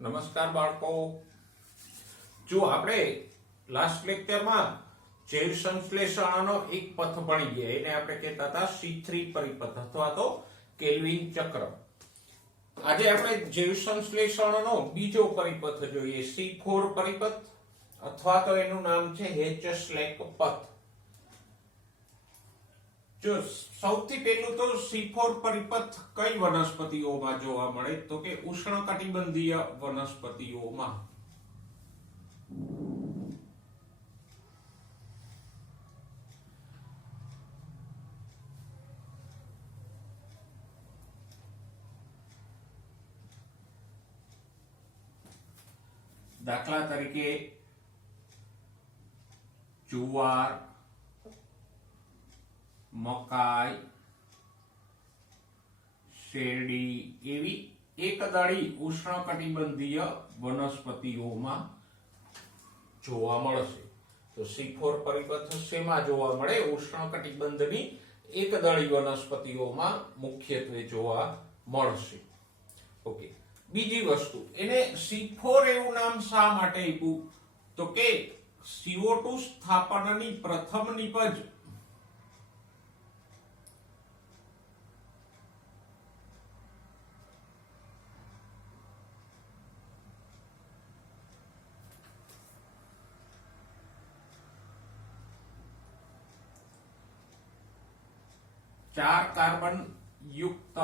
નમસ્કાર બાળકો, જો આપણે લાસ્ટ લેક્ચરમાં જૈવ સંશ્લેષણનો એક પથ ભણી ગયા, એને આપણે કહેતા હતા C3 પરિપથ અથવા તો કેલ્વિન ચક્ર. આજે આપણે જૈવ સંશ્લેષણનો બીજો પરિપથ જોઈએ, C4 પરિપથ અથવા તો એનું નામ છે હેચસ્લેક પથ. જો સૌથી પહેલું તો C4 પરિપથ કઈ વનસ્પતિઓમાં જોવા મળે તો કે ઉષ્ણકટિબંધીય વનસ્પતિઓમાં. દાખલા તરીકે જુવાર, મકાઈ, શેરડી એવી એકદળી ઉષ્ણકટિબંધીય વનસ્પતિઓમાં જોવા મળશે. તો C4 પરિપથ શેમાં જોવા મળે? ઉષ્ણકટિબંધની એકદળી વનસ્પતિઓમાં મુખ્યત્વે જોવા મળશે. ઓકે, બીજી વસ્તુ, એને C4 એવું નામ શા માટે આપ્યું તો કે CO2 સ્થાપનની પ્રથમ નિપજ ચાર કાર્બન યુક્ત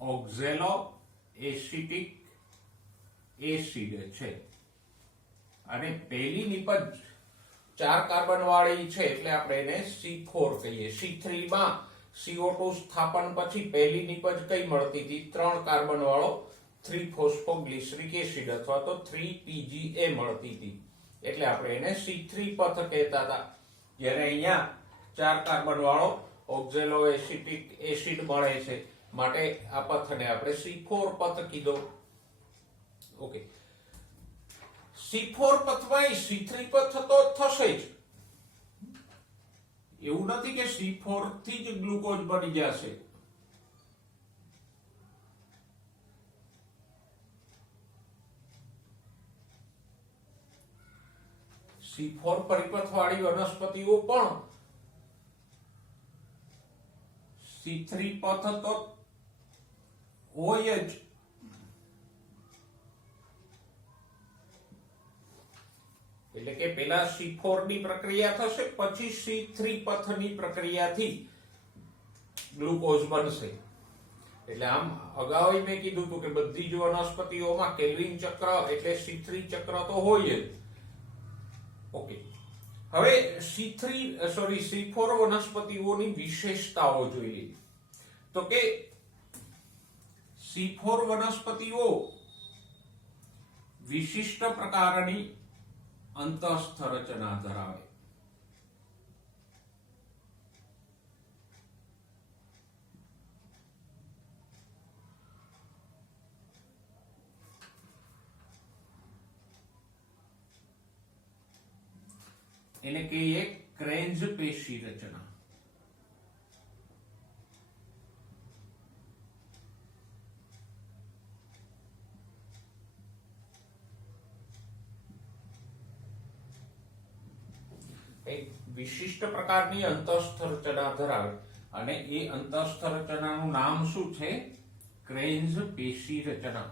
ઓક્ઝેલો એસિટિક એસિડ છે, અને પહેલી નિપજ ચાર કાર્બન વાળી છે એટલે આપણે એને C4 કહીએ. C3 માં CO2 સ્થાપન પછી પહેલી નિપજ કઈ મળતી હતી? 3 કાર્બન વાળો 3-ફોસ્ફોગ્લિસરિક એસિડ અથવા તો 3PGA મળતી હતી, એટલે આપણે એને C3 પથ કહેતા હતા. જ્યારે અહીંયા 4 કાર્બન વાળો ઓક્ઝેલો એસિટિક એસિડ મળે છે, માટે આ પથને આપણે C4 પથ કીધો. ઓકે, C4 પથમાં C3 પથ તો થશે જ, એવું નથી કે C4 થી જ ગ્લુકોઝ બની જશે. C4 પરિપથ વાળી વનસ્પતિઓ પણ C3 પથ તો હોય જ. એટલે કે પેલા C4 ની પ્રક્રિયા થશે, પછી C3 પથની પ્રક્રિયાથી ગ્લુકોઝ બનશે. એટલે આમ અગાઉ મેં કીધું હતું કે બધી જ વનસ્પતિઓમાં કેલ્વિન ચક્ર એટલે C3 ચક્ર તો હોય જ. ઓકે, હવે C4 વનસ્પતિઓની વિશેષતાઓ જોઈ લઈએ. તો કે C4 વનસ્પતિઓ વિશિષ્ટ પ્રકારની અંતઃસ્થ રચના ધરાવે. એને કહીએ ક્રેન્જ પેશી રચના. એક વિશિષ્ટ પ્રકારની અંતઃસ્થ રચના ધરાવે, અને એ અંતઃસ્થ રચનાનું નામ શું છે? ક્રેન્જ પેશી રચના.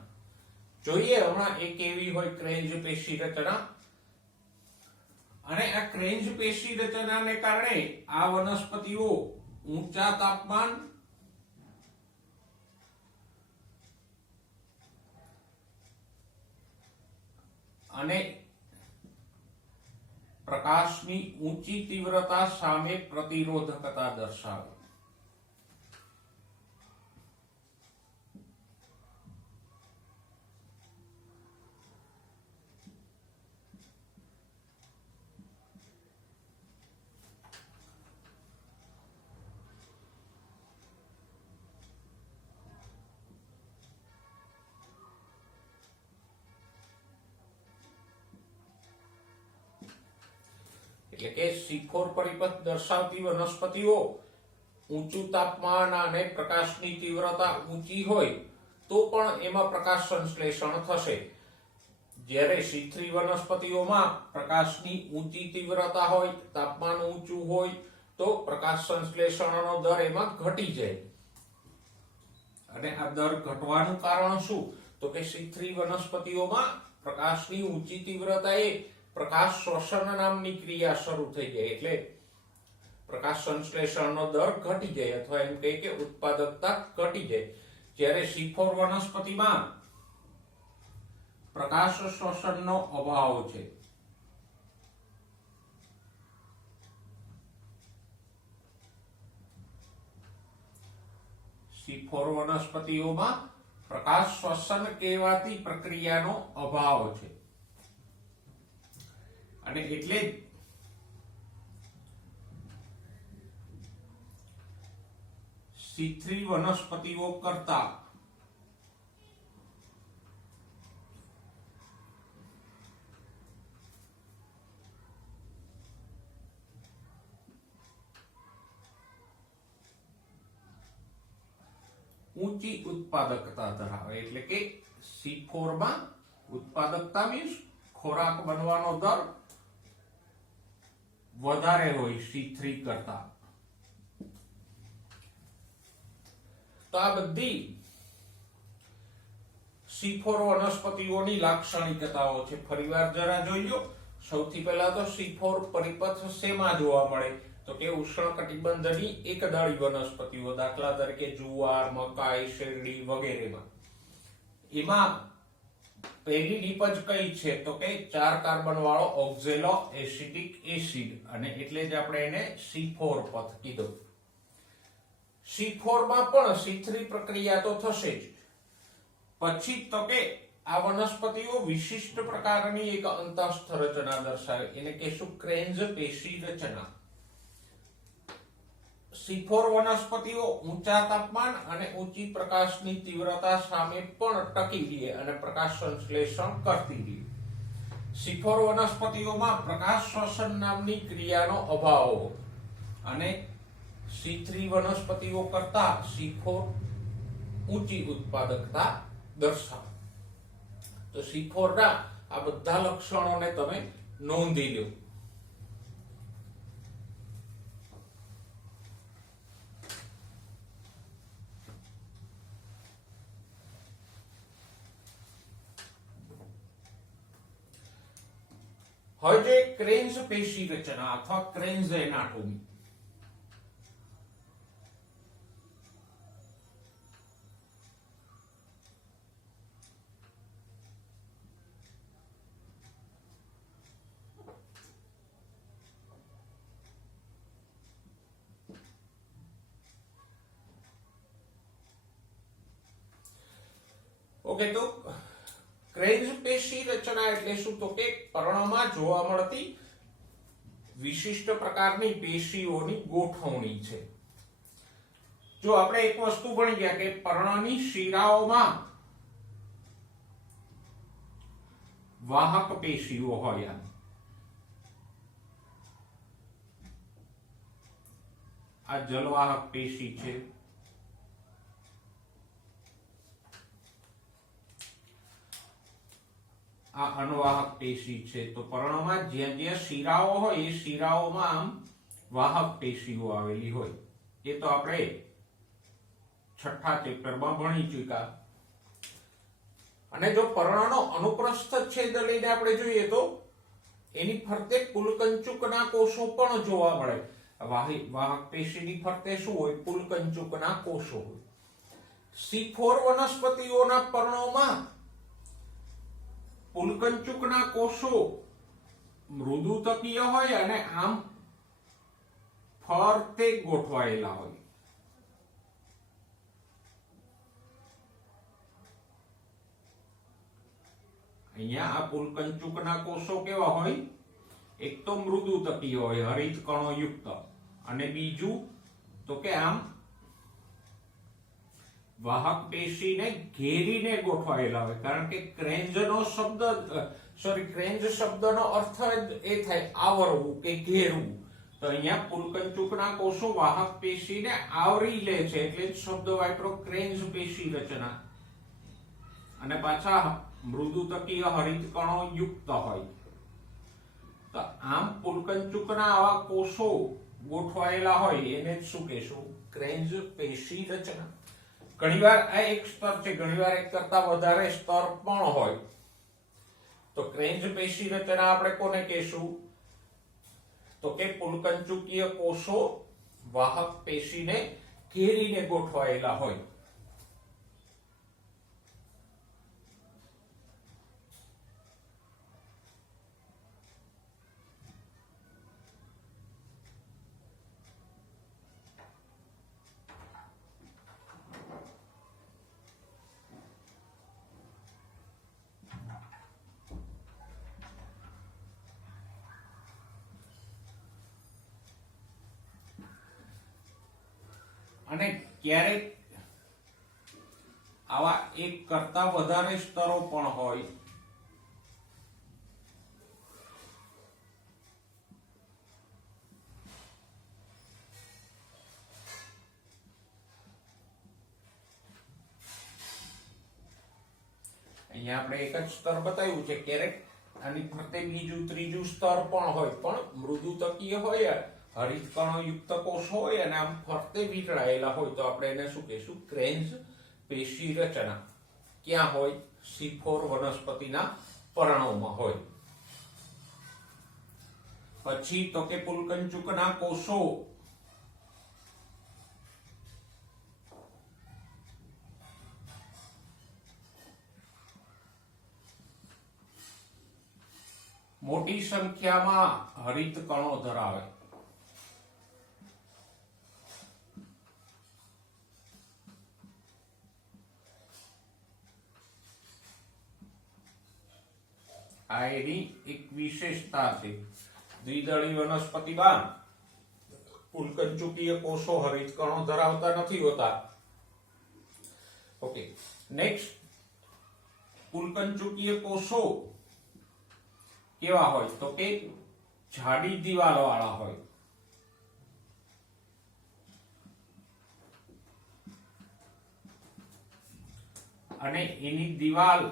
જોઈએ હમણાં એ કેવી હોય ક્રેન્જ પેશી રચના. અને આ ક્રેન્જ પેશી રચનાને કારણે આ વનસ્પતિઓ ઊંચા તાપમાન અને પ્રકાશની ઊંચી તીવ્રતા સામે પ્રતિરોધકતા દર્શાવે. એટલે કે C4 પરિપથ દર્શાવતી વનસ્પતિઓ ઊંચું તાપમાન અને પ્રકાશની તીવ્રતા ઊંચી હોય તો પણ એમાં પ્રકાશ સંશ્લેષણ થશે, જ્યારે C3 વનસ્પતિઓમાં પ્રકાશની ઊંચી તીવ્રતા હોય, તાપમાન ઊંચું હોય તો પ્રકાશ સંશ્લેષણનો દર એમાં ઘટી જાય. અને આ દર ઘટવાનું કારણ શું? તો કે C3 વનસ્પતિઓમાં પ્રકાશની ઊંચી તીવ્રતાએ પ્રકાશ શ્વસન નામની ક્રિયા શરૂ થઈ જાય, એટલે પ્રકાશ સંશ્લેષણનો દર ઘટી જાય અથવા એમ કહે કે ઉત્પાદકતા ઘટી જાય. જ્યારે C4 વનસ્પતિમાં પ્રકાશ શ્વસનનો અભાવ છે. C4 વનસ્પતિઓમાં પ્રકાશ શ્વસન કહેવાતી પ્રક્રિયાનો અભાવ છે, અને એટલે C3 વનસ્પતિઓ કરતા ઊંચી ઉત્પાદકતા ધરાવે, એટલે કે C4 માં ઉત્પાદકતા મીન્સ ખોરાક બનવાનો દર વધારે હોય C3 કરતા. તો આ બધી C4 વનસ્પતિઓની લાક્ષણિકતાઓ છે. ફરીવાર જરા જોઈ લો. સૌથી પહેલા તો C4 પરિપથ શેમાં જોવા મળે? તો કે ઉષ્ણકટિબંધની એકદાળી વનસ્પતિઓ, દાખલા તરીકે જુવાર, મકાઈ, શેરડી વગેરેમાં. એમાં પહેલી નીપજ કઈ છે? તો કે 4 કાર્બન વાળો ઓક્ઝેલો એસિટિક એસિડ, અને એટલે જ આપણે એને C4 પથ કીધો. C4 માં પણ C3 પ્રક્રિયા તો થશે જ. પછી તો કે આ વનસ્પતિઓ વિશિષ્ટ પ્રકારની એક અંતઃસ્થ રચના દર્શાવે, એને કહેશું ક્રેન્ઝ પેશી રચના. C4 વનસ્પતિઓ ઊંચા તાપમાન અને ઊંચી પ્રકાશની તીવ્રતા સામે પણ ટકી રહે અને પ્રકાશ સંશ્લેષણ કરતી રહે. C4 વનસ્પતિઓમાં પ્રકાશ શ્વસન નામની ક્રિયાનો અભાવ, અને C3 વનસ્પતિઓ કરતા C4 ઊંચી ઉત્પાદકતા દર્શાવે. તો C4 ના આ બધા લક્ષણોને તમે નોંધી લો. હવે જે ક્રેન્ઝ પેશી રચના અથવા ક્રેન્ઝ એનાટોમી, ઓકે, તો ક્રેન્ઝ પેશી રચના એટલે શું? તો કે પર્ણમાં જોવા મળતી વિશિષ્ટ પ્રકારની પેશીઓની ગોઠવણી છે. જો આપણે એક વસ્તુ ભણી ગયા કે પર્ણની શિરાઓમાં વાહક પેશીઓ હોય, આ જલવાહક પેશી છે, આ અનવાહક પેશી છે. તો પર્ણમાં જ્યાં જ્યાં શિરાઓ હોય એ શિરાઓમાં આમ વાહક પેશીઓ આવેલી હોય. એ તો આપણે 6થા ચેપ્ટરમાં ભણી ચૂક્યા. અને જો પર્ણનો અનુપ્રસ્થ છેદ લઈને આપણે જોઈએ તો એની ફરતે પુલકંચુકના કોષો પણ જોવા મળે. વાહક પેશીની ફરતે શું હોય? પુલકંચુકના કોષો હોય. C4 વનસ્પતિઓના પર્ણોમાં પુલકંચુકના કોષો મૃદુતકીય હોય અને આમ ફરતે ગોઠવાયેલા હોય. અહીંયા આ પુલકંચુકના કોષો કેવા હોય? એક તો મૃદુતકીય હોય, હરિત કણો યુક્ત, અને બીજું તો કે આમ વાહક પેશીને ઘેરીને ગોઠવાયેલા હોય. કારણ કે ક્રેન્ઝનો શબ્દ સોરી, ક્રેન્જ શબ્દનો અર્થ જ એ થાય આવરવું કે ઘેરવું. તો અહીંયા પુલકંચુકના કોષો વાહક પેશીને આવરી લે છે એટલે જ શબ્દ વાપરો ક્રેન્જ પેશી રચના. અને પાછા મૃદુતકીય હરિતકણો યુક્ત હોય. તો આમ પુલકંચુકના આવા કોષો ગોઠવાયેલા હોય એને જ શું કહેશું? ક્રેન્જ પેશી રચના. ઘણીવાર આ એક સ્તર છે, ઘણીવાર એક કરતા વધારે સ્તર પણ હોય. તો ક્રેન્જ પેશી રચના આપણે કોને કહેશું? તો કે પુલકંચુકીય કોષો વાહક પેશીને ઘેરીને ગોઠવાયેલા હોય. અને ક્યારેક આવા એક કરતા વધારે સ્તરો પણ હોય. અહીંયા આપણે એક જ સ્તર બતાવ્યું છે, ક્યારેક આની ફરતે બીજું ત્રીજું સ્તર પણ હોય, પણ મૃદુતકીય હોય, હરિતકણો યુક્ત કોષ હોય અને આમ ફરતે વીંટળાયેલા હોય તો આપણે એને શું કહીશું? ક્રેન્જ પેશી રચના. ક્યાં હોય? C4 વનસ્પતિના પર્ણોમાં હોય. પછી તો કે પુલકંચુકના કોષો મોટી સંખ્યામાં હરિતકણો ધરાવે. આ એની એક વિશેષતા છે. દ્વિદળી વનસ્પતિમાં પુલકંચુકીય કોષો હરિતકણો ધરાવતા નથી હોતા. ઓકે, નેક્સ્ટ, પુલકંચુકીય કોષો કેવા હોય? તો કે જાડી દિવાલ વાળા હોય. અને એની દિવાલ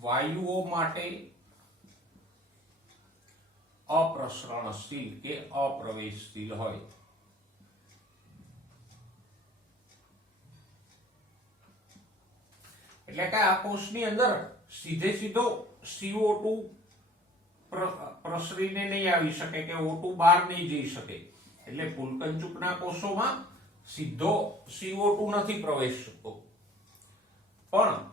વાયુઓ માટે અપ્રસરણશીલ કે અપ્રવેશશીલ હોય. એટલે કે આ કોષની અંદર સીધે સીધો CO2 પ્રસરીને નહીં આવી શકે કે O2 બહાર નહીં જઈ શકે. એટલે પુલકંચુકના કોષોમાં સીધો CO2 નથી પ્રવેશ શકતો. પણ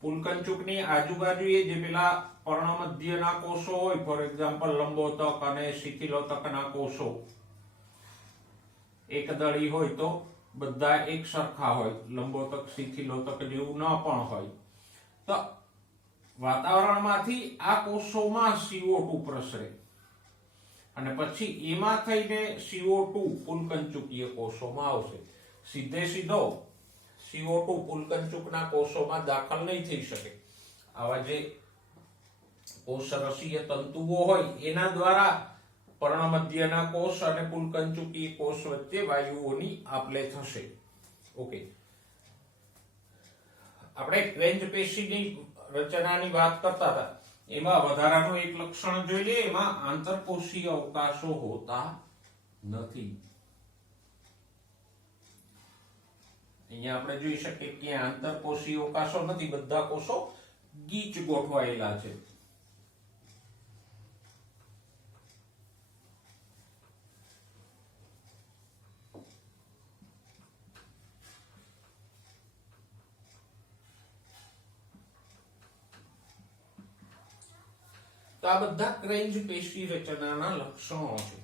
પુલકંચુકની આજુબાજુએ જે પેલા પર્ણમધ્યના કોષો હોય, ફોર એક્ઝામ્પલ લંબોતક અને શિથિલોતકના કોષો એકદળી હોય તો બધા એક સરખા હોય, લંબોતક શિથિલોતક જેવું ન પણ હોય. તો વાતાવરણમાંથી આ કોષોમાં CO2 પ્રસરે અને પછી એમાં થઈને CO2 પુલકંચુકીય કોષોમાં આવશે. સીધે સીધો CO2 પુલકંચુકના કોષોમાં દાખલ નહીં થઈ શકે. આવા જે કોષરસીય તંતુઓ હોય એના દ્વારા પર્ણમધ્યના કોષ અને પુલકંચુકીય કોષ વચ્ચે વાયુઓની આપ-લે થશે. ઓકે, આપણે ક્રેન્જ પેશીની રચનાની વાત કરતા હતા, એમાં વધારાનું એક લક્ષણ જોઈ લઈએ. એમાં આંતરકોષીય અવકાશો હોતા નથી. અહીંયા આપણે જોઈ શકીએ કે આંતરકોષીય અવકાશો નથી, બધા કોષો ગીચ ગોઠવાયેલા છે. તો આ બધા ક્રેન્જ પેશી રચનાના લક્ષણો છે.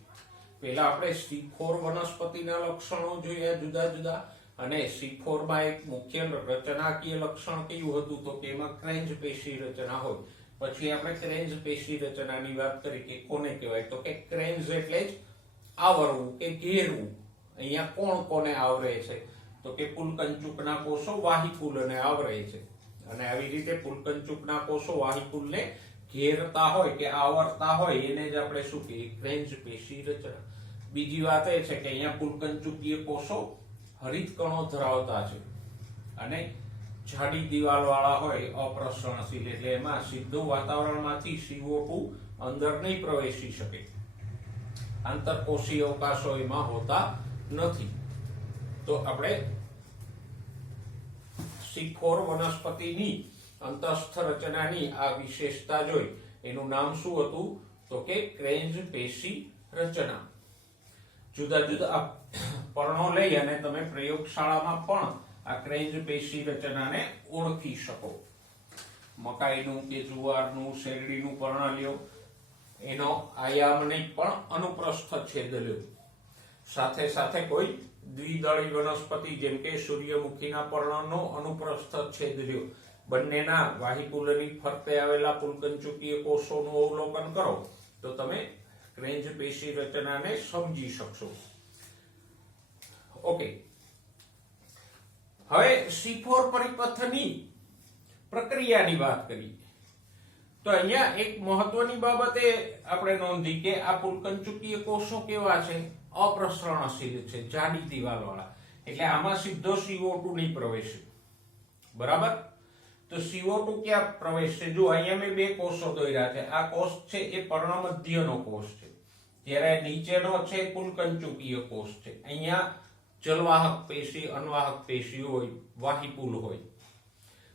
પહેલા આપણે C4 વનસ્પતિના લક્ષણો જોયા જુદા જુદા, અને C4 માં એક મુખ્ય રચનાકીય લક્ષણ કયું હતું? તો કે એમાં ક્રેન્જ પેશી રચના હોય. પછી આપણે ક્રેન્જ પેશી રચનાની વાત કરી કે કોને કહેવાય? તો કે ક્રેન્જ એટલે જ આવરવું કે ઘેરવું. અહીંયા કોણ કોને આવરે છે? તો કે પુલકંચુકના કોષો વાહિકુલને આવરે છે, અને આવી રીતે પુલકંચુકના કોષો વાહિકુલને ઘેરતા હોય કે આવરતા હોય એને જ આપણે શું કહીએ? ક્રેન્જ પેશી રચના. બીજી વાત એ છે કે અહીંયા પુલકંચુકીય કોષો હરિત કણો ધરાવતા છે અને જાડી દિવાલ વાળા હોય, અપ્રસરણશીલ, એટલે એમાં સીધું વાતાવરણમાંથી CO2 અંદર નહીં પ્રવેશી શકે. આંતરકોષીય અવકાશો એમાં હોતા નથી. તો આપણે C4 વનસ્પતિની અંતસ્થ રચનાની આ વિશેષતા જોઈ. એનું નામ શું હતું? તો કે ક્રેન્જ પેશી રચના. જુદા જુદા પર્ણો લઈ અને તમે પ્રયોગશાળામાં પણ આ ક્રેન્જ પેશી રચનાને ઓળખી શકો. મકાઈનું કે જુવારનું, શેરડીનું પર્ણ લ્યો, એનો આયામને પણ અનુપ્રસ્થ છેદ લ્યો. સાથે સાથે કોઈ દ્વિદળી વનસ્પતિ જેમ કે સૂર્યમુખીના પર્ણનો અનુપ્રસ્થ છેદ લ્યો. બંનેના વાહિકુલની ફરતે આવેલા પુલકંચુકીય કોષોનું અવલોકન કરો તો તમે ક્રેન્જ પેશી રચનાને સમજી શકશો. ઓકે, હવે C4 પરિપથની પ્રક્રિયાની વાત કરીએ તો અહીંયા એક મહત્વની બાબતે આપણે નોંધી કે આ પુલકંચુકીય કોષો કેવા છે? અપ્રસરણશીલ છે, જાડી દિવાલ વાળા, એટલે આમાં સીધો CO2 નહીં પ્રવેશે. બરાબર? તો CO2 ક્યાં પ્રવેશશે? જો અહીંયા મેં બે કોષો દોર્યા છે. આ કોષ છે એ પર્ણમધ્યનો કોષ છે, ત્યારે નીચેનો છે પુલકંચુકીય કોષ છે. અહીંયા જલવાહક પેશી, અનવાહક પેશી હોય, વાહિકુલ હોય,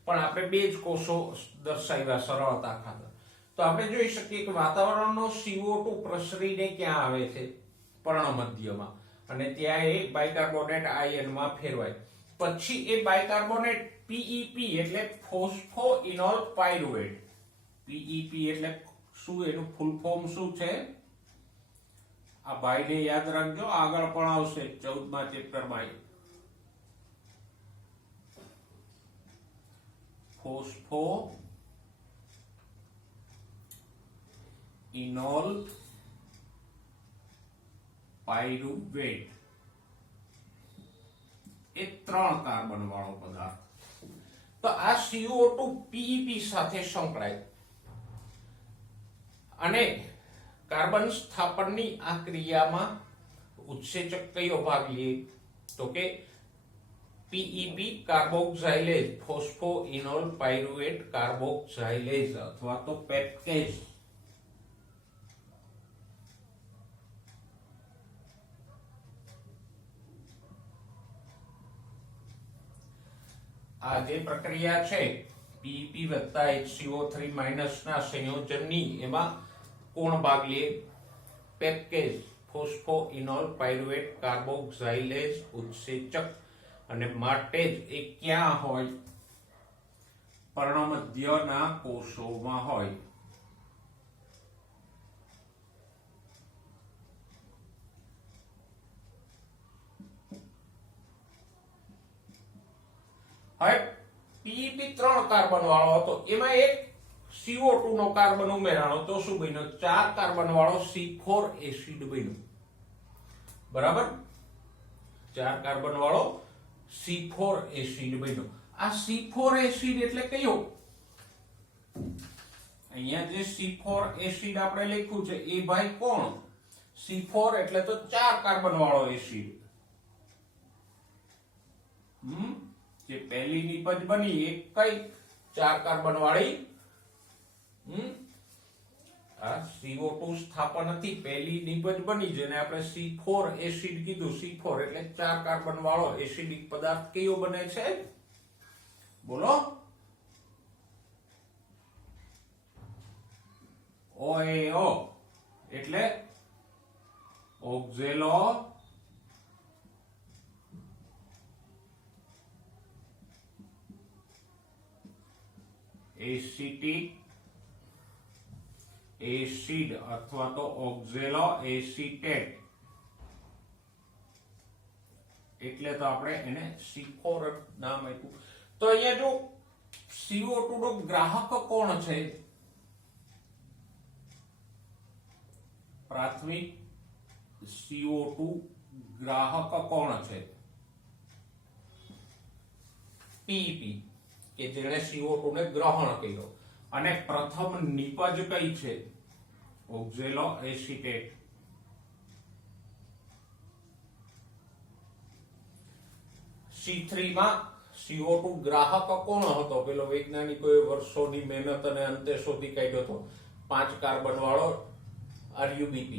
પણ આપણે બે જ કોષો દર્શાવ્યા સરળતા ખાતર. તો આપણે જોઈ શકીએ કે વાતાવરણનો CO2 પ્રસરીને ક્યાં આવે છે? પર્ણમધ્યમાં, અને ત્યાં એ બાયકાર્બોનેટ આયનમાં ફેરવાય. પછી એ બાયકાર્બોનેટ PEP એટલે ફોસ્ફોઇનોલ પાયરુવેટ. PEP એટલે શું? એનું ફૂલ ફોર્મ શું છે? આ ભાઈને યાદ રાખજો, આગળ પણ આવશે 14મા ચેપ્ટરમાં. ફોસ્ફોઇનોલ પાયરુવેટ એ 3 કાર્બન વાળો પદાર્થ. તો આ CO2 PEP સાથે સંકળાય અને કાર્બન સ્થાપનની આ ક્રિયામાં ઉત્સેચક કયો ભાગ લે? તો કે PEP કાર્બોક્સાઇલેઝ, ફોસ્ફોઇનોલ પાયરુવેટ કાર્બોક્સાઇલેઝ અથવા તો પેપ્કેઝ. આ જે પ્રક્રિયા છે PEP વત્તા HCO3 ના સંયોજનની, એમાં કોણ ભાગ લે? પેપ્કેઝ, ફોસ્ફોઇનોલ પાયરુવેટ કાર્બોક્સાઇલેઝ ઉત્સેચક. અને માટે જ એ ક્યાં હોય? પર્ણમધ્યના કોષોમાં હોય. હવે PEP 3 કાર્બન વાળો હતો, એમાં એક CO2 નો કાર્બન ઉમેરાણો તો શું બન્યો? 4 કાર્બન વાળો C4 એસિડ બન્યો. બરાબર? 4 કાર્બન વાળો C4 એસિડ બન્યો. આ C4 એસિડ એટલે કયો? અહીંયા જે C4 એસિડ આપણે લખ્યું છે એ ભાઈ કોણ? C4 એટલે તો 4 કાર્બન વાળો એસિડ. જે પહેલી નિપજ બની એ કઈ? 4 કાર્બન વાળી. આ CO2 સ્થાપન હતી, પહેલી નિપજ બની, જેને આપણે C4 એસિડ કીધું. C4 એટલે 4 કાર્બન વાળો એસિડિક પદાર્થ કયો બને છે? બોલો. OAO એટલે ઓક્ઝેલો એસિટિક એસિડ અથવા તો ઓક્ઝેલો એસિટેટ. એટલે તો આપણે એને C4 નામ આપ્યું. તો અહીંયા જો CO2 નો ગ્રાહક કોણ છે? પ્રાથમિક CO2 ગ્રાહક કોણ છે? પીપી કે જેણે CO2 ને ગ્રહણ કર્યો. અને પ્રથમ નિપજ કઈ છે? ઓક્ઝેલો એસિટેટ. C3 માં CO2 ગ્રાહક કોણ હતો? પેલો વૈજ્ઞાનિકોએ વર્ષોની મહેનત અને અંતે શોધી કાઢ્યો હતો. 5 કાર્બન વાળો RuBp.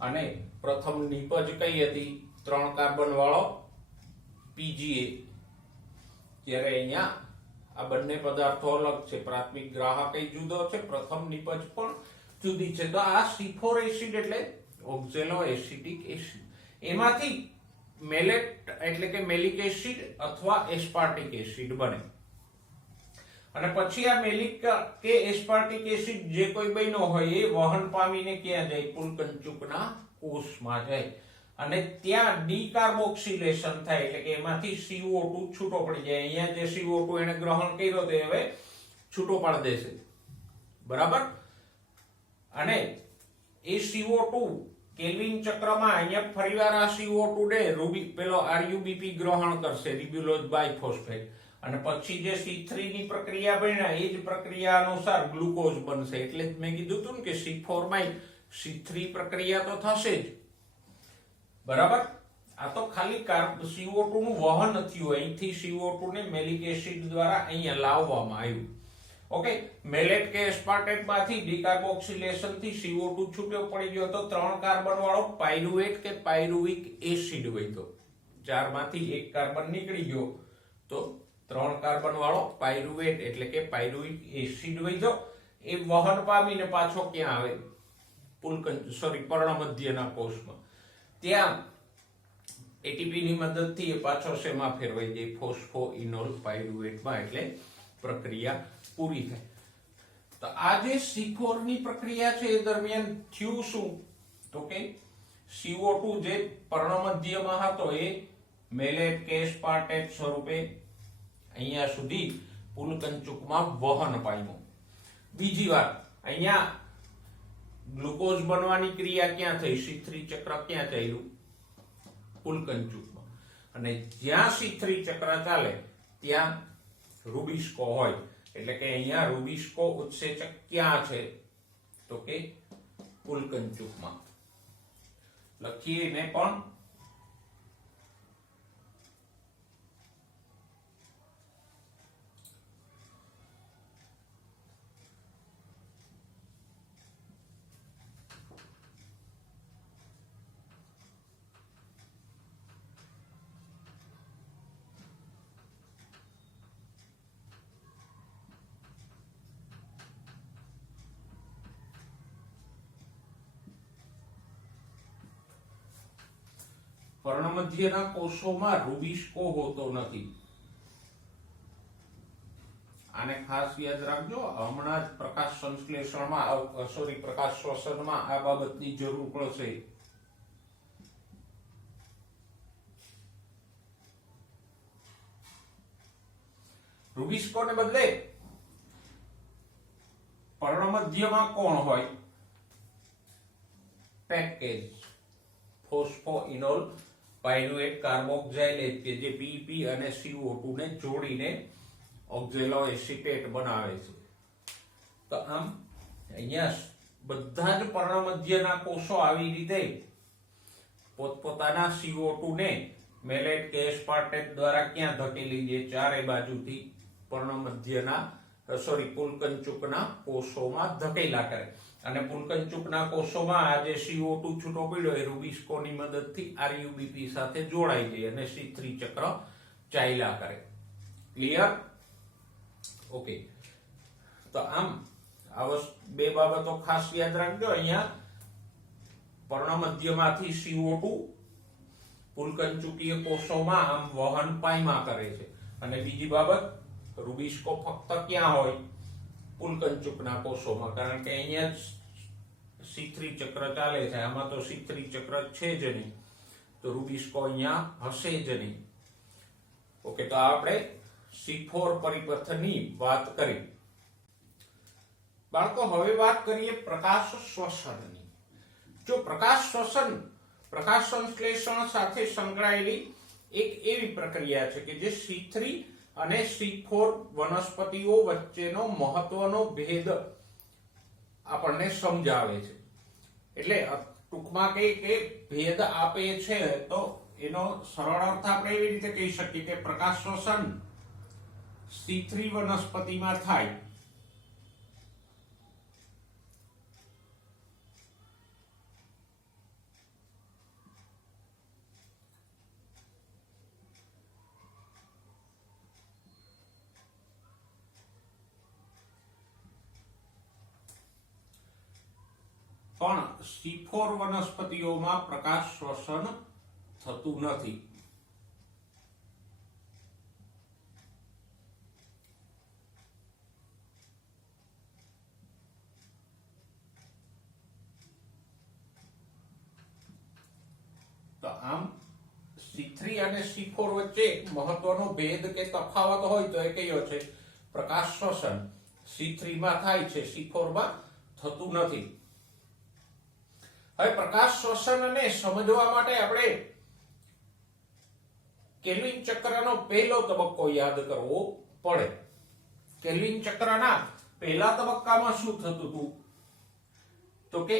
અને પ્રથમ નિપજ કઈ હતી? 3 કાર્બન વાળો PGA. જ્યારે અહીંયા આ બંને પદાર્થો અલગ છે, પ્રાથમિક ગ્રાહક જુદો છે, પ્રથમ નિપજ પણ જુદી છે. તો આ C4 એસિડ એટલે ઓક્ઝેલો એસિટિક એસિડ. એમાંથી મેલેટ એટલે કે મેલિક એસિડ અથવા એસ્પાર્ટિક એસિડ બને. અને પછી આ મેલિક કે એસ્પાર્ટિક એસિડ જે કોઈ બન્યો હોય એ વહન પામીને ક્યાં જાય? પુલકંચુકના કોષમાં જાય. અને ત્યાં ડીકાર્બોક્સિલેશન થાય એટલે કે એમાંથી CO2 છૂટો પડી જાય. અહીંયા જે CO2 એને ગ્રહણ કર્યો તે હવે છૂટો પાડી દેશે. બરાબર? અને એ CO2 કેલ્વિન ચક્રમાં અહીંયા ફરીવાર આ CO2 ને પેલો RuBp ગ્રહણ કરશે, રિબ્યુલોઝ બાયફોસ્ફેટ. અને પછી જે C3 ની પ્રક્રિયા બન્યા એ જ પ્રક્રિયા અનુસાર ગ્લુકોઝ બનશે. એટલે જ મેં કીધું હતું ને કે C4 માં C3 પ્રક્રિયા તો થશે જ. બરાબર? આ તો ખાલી CO2 નું વહન થયું, અહીંથી CO2 ને મેલિક એસિડ દ્વારા અહીંયા લાવવામાં આવ્યું. ઓકે, મેલેટ કે એસ્પાર્ટેટ માંથી ડીકાર્બોક્સિલેશન થી CO2 છૂટો પડી ગયો તો 3 કાર્બન વાળો પાયરુવેટ કે પાયરુવિક એસિડ વધ્યો. 4 માંથી 1 કાર્બન નીકળી ગયો તો 3 કાર્બન વાળો પાયરુવેટ એટલે કે પાયરુવિક એસિડ વધ્યો. એ વહન પામીને પાછો ક્યાં આવે? પર્ણમધ્યના કોષમાં. ત્યાં એટીપી ની મદદથી એ પાછો શેમાં ફેરવાઈ જાય? ફોસ્ફોઇનોલ પાયરુવેટમાં. એટલે પ્રક્રિયા પૂરી થાય. તો આ જે C4 ની પ્રક્રિયા છે એ દરમિયાન થયું શું? તો કે CO2 જે પર્ણમધ્યમાં હતો એ મેલેટ કે એસ્પાર્ટેટ સ્વરૂપે અહીંયા સુધી પુલકંચુકમાં વહન પામ્યું. બીજી વાર અહીંયા ગ્લુકોઝ બનવાની ક્રિયા ક્યાં થઈ? C3 ચક્ર ક્યાં ચાલ્યું? પુલકંચુકમાં. અને જ્યાં C3 ચક્ર ચાલે ત્યાં રૂબિસ્કો હોય. એટલે કે અહીંયા રૂબિસ્કો ઉત્સેચક ક્યાં છે? તો કે પુલકંચુકમાં. લખીએ ને પણ પર્ણમધ્યના કોષોમાં રૂબિસ્કો હોતો નથી. આને ખાસ યાદ રાખજો. હમણાં જ પ્રકાશ સંશ્લેષણમાં પ્રકાશ શ્વસનમાં આ બાબતની જરૂર પડશે. રૂબિસ્કોને બદલે પર્ણમધ્યમાં કોણ હોય? પેકેજ ફોસ્ફોઇનોલ પાયરુવેટ કાર્બોક્સાઇલેજ કે જે PP અને CO2 ને જોડીને ઓક્ઝેલો એસિટેટ બનાવે છે. તો આમ અહીંયા બધા જ પર્ણમધ્યના કોષો આવી રીતે પોતપોતાના CO2 ને મેલેટ કે એસ્પાર્ટેટ દ્વારા ક્યાં ધકેલી દે? ચારે બાજુથી પુલકંચુકના કોષોમાં ધકેલા કરે. અને પુલકંચુકના કોષોમાં આ જે CO2 છૂટો પડ્યો એ રૂબિસ્કોની મદદથી RuBp સાથે જોડાઈ જાય અને C3 ચક્ર ચાલ્યા કરે. ક્લિયર? ઓકે. તો આમ આ બે બાબતો ખાસ યાદ રાખજો. અહીંયા પર્ણમધ્યમાંથી CO2 પુલકંચુકીય કોષોમાં આમ વહન પામ્યા કરે છે. અને બીજી બાબત, રૂબિસ્કો ફક્ત ક્યાં હોય? પુલકંચુકના કોષોમાં. કારણ કે અહીંયા C3 ચક્ર ચાલે છે, આમાં તો C3 ચક્ર છે જ નહીં, તો રૂબિસ્કો અહીંયા હશે જ નહીં. ઓકે, તો આપણે C4 પરિપથની વાત કરી. બાળકો હવે વાત કરીએ પ્રકાશ શ્વસનની. જો પ્રકાશ શ્વસન પ્રકાશ સંશ્લેષણ સાથે સંકળાયેલી એક એવી પ્રક્રિયા છે કે જે C3 અને C4 વનસ્પતિઓ વચ્ચેનો મહત્વનો ભેદ આપણને સમજાવે છે. એટલે ટૂંકમાં કે ભેદ આપે છે તો એનો સરળ અર્થ આપણે એવી રીતે કહી શકીએ કે પ્રકાશ શ્વસન C3 વનસ્પતિમાં થાય પણ C4 વનસ્પતિઓમાં પ્રકાશ શ્વસન થતું નથી. તો આમ C3 અને C4 વચ્ચે મહત્વનો ભેદ કે તફાવત હોય તો એ કયો છે? પ્રકાશ શ્વસન C3 માં થાય છે, C4 માં થતું નથી. હવે પ્રકાશ શ્વસનને સમજવા માટે આપણે કેલ્વિન ચક્રનો પહેલો તબક્કો યાદ કરવો પડે. કેલ્વિન ચક્રના પહેલા તબક્કામાં શું થતું હતું? તો કે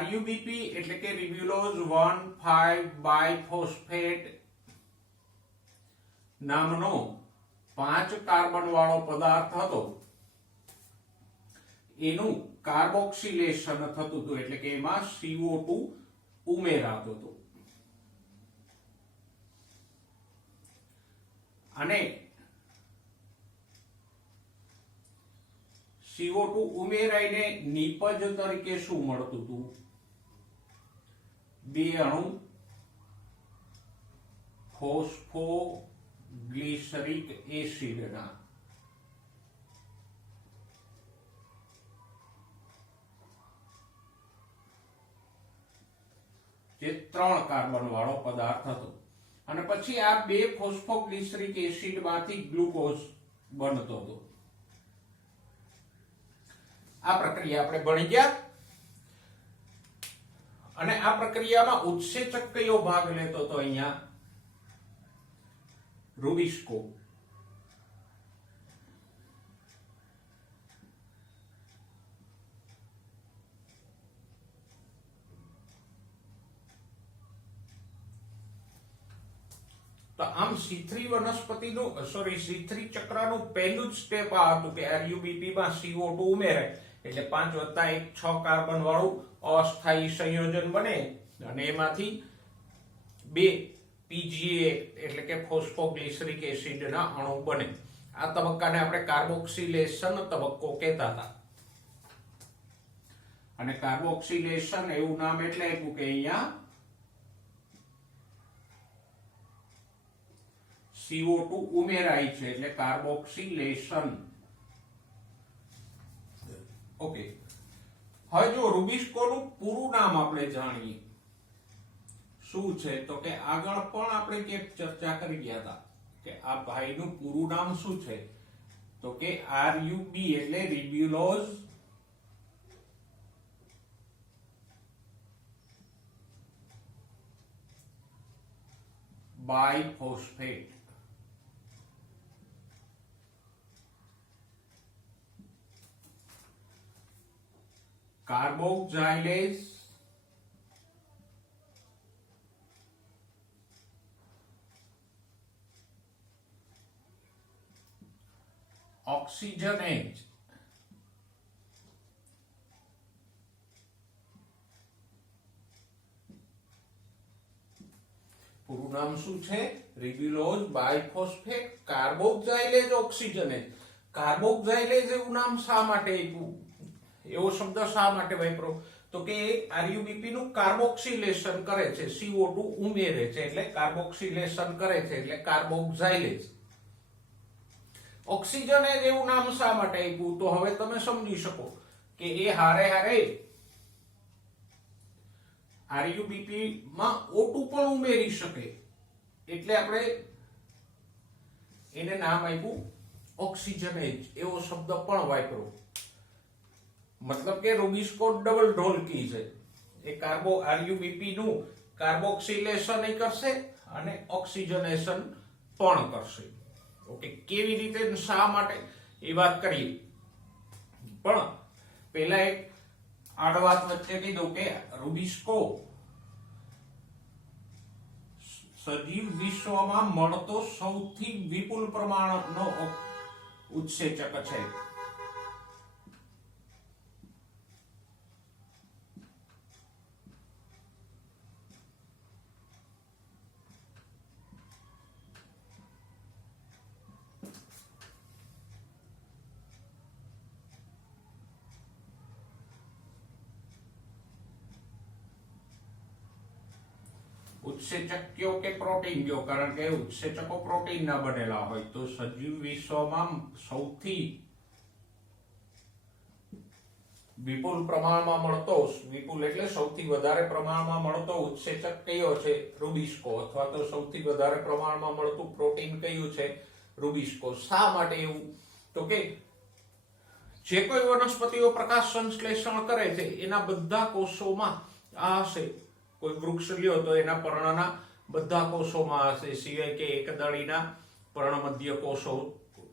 RuBP એટલે કે રિબ્યુલોઝ 1,5-બાયફોસ્ફેટ નામનો 5 કાર્બન વાળો પદાર્થ હતો. એનું કાર્બોક્સિલેશન થતું હતું એટલે કે એમાં CO2 ઉમેરાતો હતો. અને CO2 ઉમેરાઈને નિપજ તરીકે શું મળતું હતું? 2 અણુ ફોસ્ફોગ્લિસરિક એસિડના. જે 3 કાર્બન વાળો પદાર્થ હતો. અને પછી આ 2 ફોસ્ફોગ્લિસરિક એસિડ માંથી ગ્લુકોઝ બનતો હતો. આ પ્રક્રિયા આપણે ભણી ગયા. અને આ પ્રક્રિયામાં ઉત્સેચક કયો ભાગ લેતો હતો? અહીંયા રૂબિસ્કો. તો આમ C3 વનસ્પતિનું C3 ચક્રનું પહેલું જ સ્ટેપ આ હતું કે RuBP માં CO2 ઉમેરાય એટલે 5 + 1 6 કાર્બન વાળું અસ્થાયી સંયોજન બને અને એમાંથી 2 PGA એટલે કે ફોસ્ફોગ્લિસરિક એસિડના અણુ બને. આ તબક્કાને આપણે કાર્બોક્સિલેશન તબક્કો કહેતા હતા. અને કાર્બોક્સિલેશન એવું નામ એટલે આપ્યું કે અહીંયા CO2 ઉમેરાય છે એટલે કાર્બોક્સિલેશન. ઓકે. હવે જો રૂબિસ્કોનું પૂરું નામ આપણે જાણીએ શું છે તો કે આગળ પણ આપણે કે ચર્ચા કરી ગયા હતા કે આ ભાઈનું પૂરું નામ શું છે તો કે RuB એટલે રિબ્યુલોઝ બાયફોસ્ફેટ. કાર્બોક્સિલેઝ ઓક્સિજનેજ. પૂરું નામ શું છે? Ribulose biphosphate કાર્બોક્સિલેઝ ઓક્સિજનેજ. કાર્બોક્સિલેઝ એવું નામ શા માટે આપ્યું? એવો શબ્દ શા માટે વાપરો તો કે RuBP નું કાર્બોક્સિલેશન કરે છે, CO2 ઉમેરે છે એટલે કાર્બોક્સિલેશન કરે છે એટલે કાર્બોક્સિલેઝ. ઓક્સિજનેજ એવું નામ શા માટે આપ્યું તો હવે તમે સમજી શકો કે એ હારે RuBP માં O2 પણ ઉમેરી શકે એટલે આપણે એને નામ આપ્યું ઓક્સિજનેજ. એવો શબ્દ પણ વાપરો. મતલબ કે રૂબિસ્કો ડબલ ઢોલકી છે. એ RuBP નું કાર્બોક્સિલેશન કરશે અને ઓક્સિજનેશન પણ કરશે. ઓકે, કેવી રીતે, શા માટે એ વાત કરીએ. પણ પહેલા એક આડવાત વચ્ચે કીધું કે રૂબિસ્કો સજીવ વિશ્વમાં મળતો સૌથી વિપુલ પ્રમાણનો ઉત્સેચક છે. ઉત્સેચક કયો કે પ્રોટીન કયો, કારણ કે ઉત્સેચકો પ્રોટીન ના બનેલા હોય. તો સજીવ વિશ્વમાં સૌથી વિપુલ પ્રમાણમાં મળતો, વિપુલ એટલે સૌથી વધારે પ્રમાણમાં મળતો ઉત્સેચક કયો છે? રૂબિસ્કો. અથવા તો સૌથી વધારે પ્રમાણમાં મળતું પ્રોટીન કયું છે? રૂબિસ્કો. શા માટે એવું? તો કે જે કોઈ વનસ્પતિઓ પ્રકાશ સંશ્લેષણ કરે છે એના બધા કોષોમાં આ હશે. કોઈ વૃક્ષ લ્યો તો એના પર્ણના બધા કોષોમાં હશે, સિવાય કે એકદળીના પર્ણમધ્ય કોષો,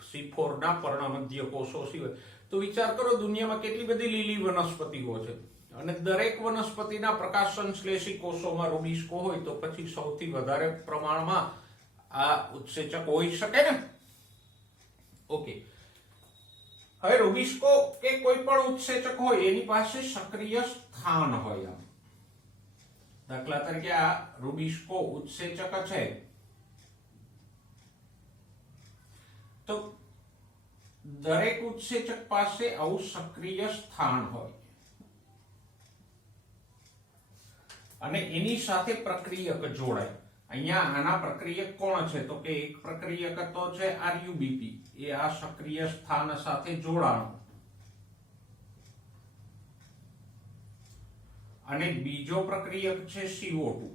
C4ના પર્ણમધ્ય કોષો સિવાય. તો વિચાર કરો, દુનિયામાં કેટલી બધી લીલી વનસ્પતિઓ છે અને દરેક વનસ્પતિના પ્રકાશ સંશ્લેષી કોષોમાં રૂબિસ્કો હોય, તો પછી સૌથી વધારે પ્રમાણમાં આ ઉત્સેચક હોઈ શકે ને. ઓકે, હવે રૂબિસ્કો કે કોઈ પણ ઉત્સેચક હોય એની પાસે સક્રિય સ્થાન હોય. દાખલા તરીકે આ રૂબિસ્કો ઉત્સેચક છે, તો દરેક ઉત્સેચક પાસે આવું સક્રિય સ્થાન હોય અને એની સાથે પ્રક્રિયક જોડાય. અહીંયા આના પ્રક્રિયક કોણ છે? તો કે એક પ્રક્રિયક તો છે RUBP, એ આ સક્રિય સ્થાન સાથે જોડાણું, અને બીજો પ્રક્રિયક છે CO2.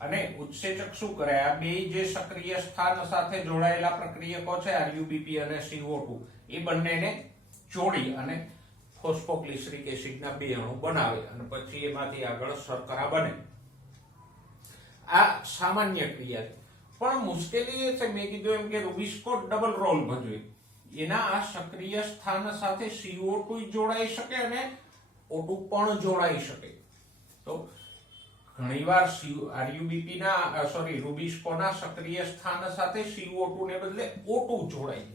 અને ઉત્સેચક શું કરે? આ બે જે સક્રિય સ્થાન સાથે જોડાયેલા પ્રક્રિયકો છે RUBP અને CO2, એ બંનેને જોડી અને ફોસ્ફોગ્લિસરિક એસિડના બે અણુ બનાવે અને પછી એમાંથી આગળ શર્કરા બને. આ સામાન્ય ક્રિયા છે. પણ મુશ્કેલી એ છે, મેં કીધું એમ કે રૂબિસ્કો ડબલ રોલ ભજવે. એના આ સક્રિય સ્થાન સાથે CO2 જોડાઈ શકે અને O2 પણ જોડાઈ શકે. તો ઘણીવાર રૂબિસ્કોના સક્રિય સ્થાન સાથે CO2 ને બદલે O2 જોડાય.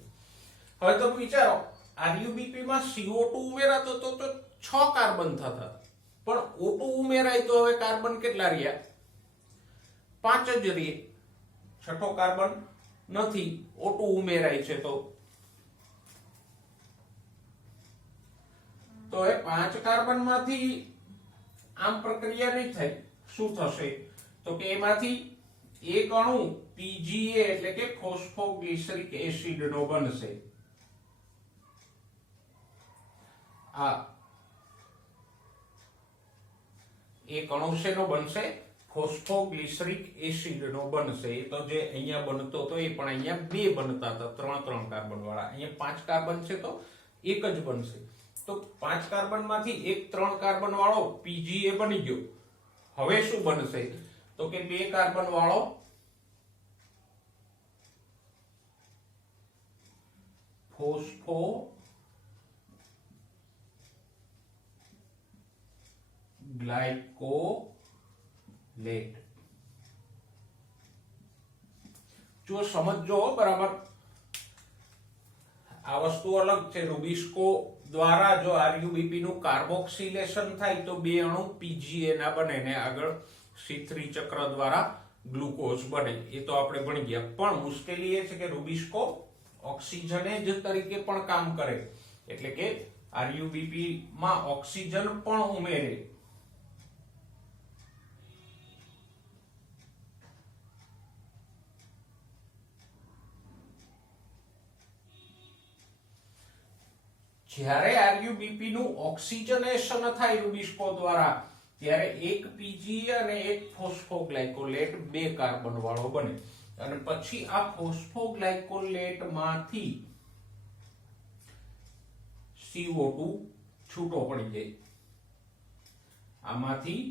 હવે તમે વિચારો, RUBP માં CO2 ઉમેરાતો તો 6 કાર્બન થતા, પણ O2 ઉમેરાય તો હવે કાર્બન કેટલા રહ્યા? 5 જ રહે. છઠ્ઠો કાર્બન નથી, O2 ઉમેરાય છે તો એ 5 કાર્બન માંથી આમ પ્રક્રિયા નહીં થાય. શું થશે? તો કે એમાંથી એક અણુ PGA એટલે કે ફોસ્ફોગ્લિસરિક એસિડ નો બનશે. આ એક અણુ શેનો બનશે? ફોસ્ફોગ્લિસરિક એસિડ નો બનશે. એ તો જે અહીંયા બનતો હતો એ પણ અહીંયા બે બનતા હતા, 3 કાર્બન વાળા. અહીંયા 5 કાર્બન છે તો એક જ બનશે. તો 5 કાર્બન માંથી એક 3 કાર્બન વાળો PGA બની ગયો. હવે શું બનશે? તો કે 2 કાર્બન વાળો ફોસ્ફો ગ્લાયકોલેટ. જો સમજો બરાબર, આ વસ્તુ અલગ છે. રૂબિસ્કો દ્વારા જો RUBP નું કાર્બોક્સિલેશન થાય તો બે અણુ PGA ના બને ને આગળ C3 ચક્ર દ્વારા ગ્લુકોઝ બને. એ તો આપણે ભણી ગયા. પણ મુશ્કેલી એ છે કે રૂબિસ્કો ઓક્સિજનેજ તરીકે પણ કામ કરે, એટલે કે RUBP માં ઓક્સિજન પણ ઉમેરે. જ્યારે RUBP નું ઓક્સિજનેશન થાય રૂબિસ્કો દ્વારા, ત્યારે એક PGA અને એક ફોસ્ફોગ્લાયકોલેટ 2 કાર્બન વાળો બને અને પછી આ ફોસ્ફોગ્લાયકોલેટ માંથી CO2 છૂટો પડી જાય. આમાંથી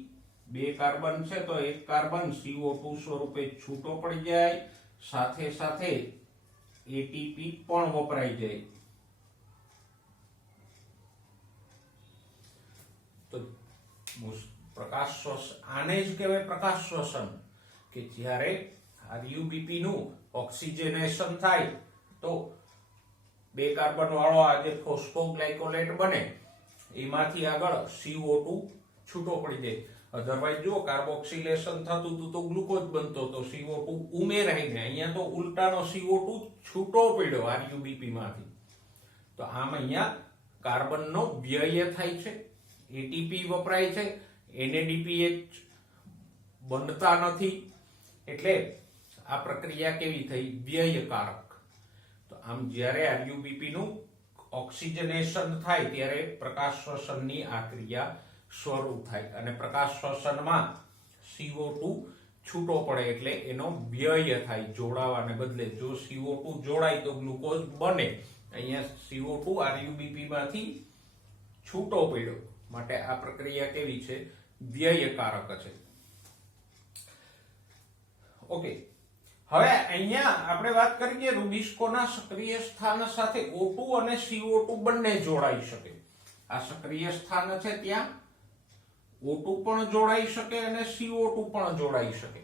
2 કાર્બન છે તો 1 કાર્બન CO2 સ્વરૂપે છૂટો પડી જાય, સાથે સાથે એટીપી પણ વપરાઈ જાય. તો પ્રકાશ શ્વસન, આને જ કહેવાય પ્રકાશ શ્વસન, કે જ્યારે RuBP નું ઓક્સિજનેશન થાય તો 2 કાર્બન વાળો આ જે ફોસ્ફોગ્લાયકોલેટ બને એમાંથી આગળ CO2 છૂટો પડી જાય. અધરવાઇઝ જો કાર્બોક્સિલેશન થતું હતું તો ગ્લુકોઝ બનતો તો CO2 ઉમેરાય ને, અહીંયા તો ઉલટાનો CO2 છૂટો પડ્યો RuBP માંથી. તો આમ અહીંયા કાર્બનનો વ્યય થાય છે, એટીપી વપરાય છે, NADPH બનતા નથી, એટલે આ પ્રક્રિયા કેવી થઈ? વ્યયકારક. તો આમ જ્યારે RuBP નું ઓક્સિજનેશન થાય ત્યારે પ્રકાશ શ્વસનની આ ક્રિયા શરૂ થાય અને પ્રકાશ શ્વસનમાં CO2 છૂટો પડે એટલે એનો વ્યય થાય જોડાવાને બદલે. જો CO2 જોડાય તો ગ્લુકોઝ બને, અહીંયા CO2 RuBP માંથી છૂટો પડ્યો, માટે આ પ્રક્રિયા કેવી છે? વ્યયકારક છે. ઓકે, હવે અહીંયા આપણે વાત કરીએ રુબિસ્કોના સક્રિય સ્થાન સાથે O2 અને CO2 બંને જોડાઈ શકે. આ સક્રિય સ્થાન છે ત્યાં O2 પણ જોડાઈ શકે અને CO2 પણ જોડાઈ શકે.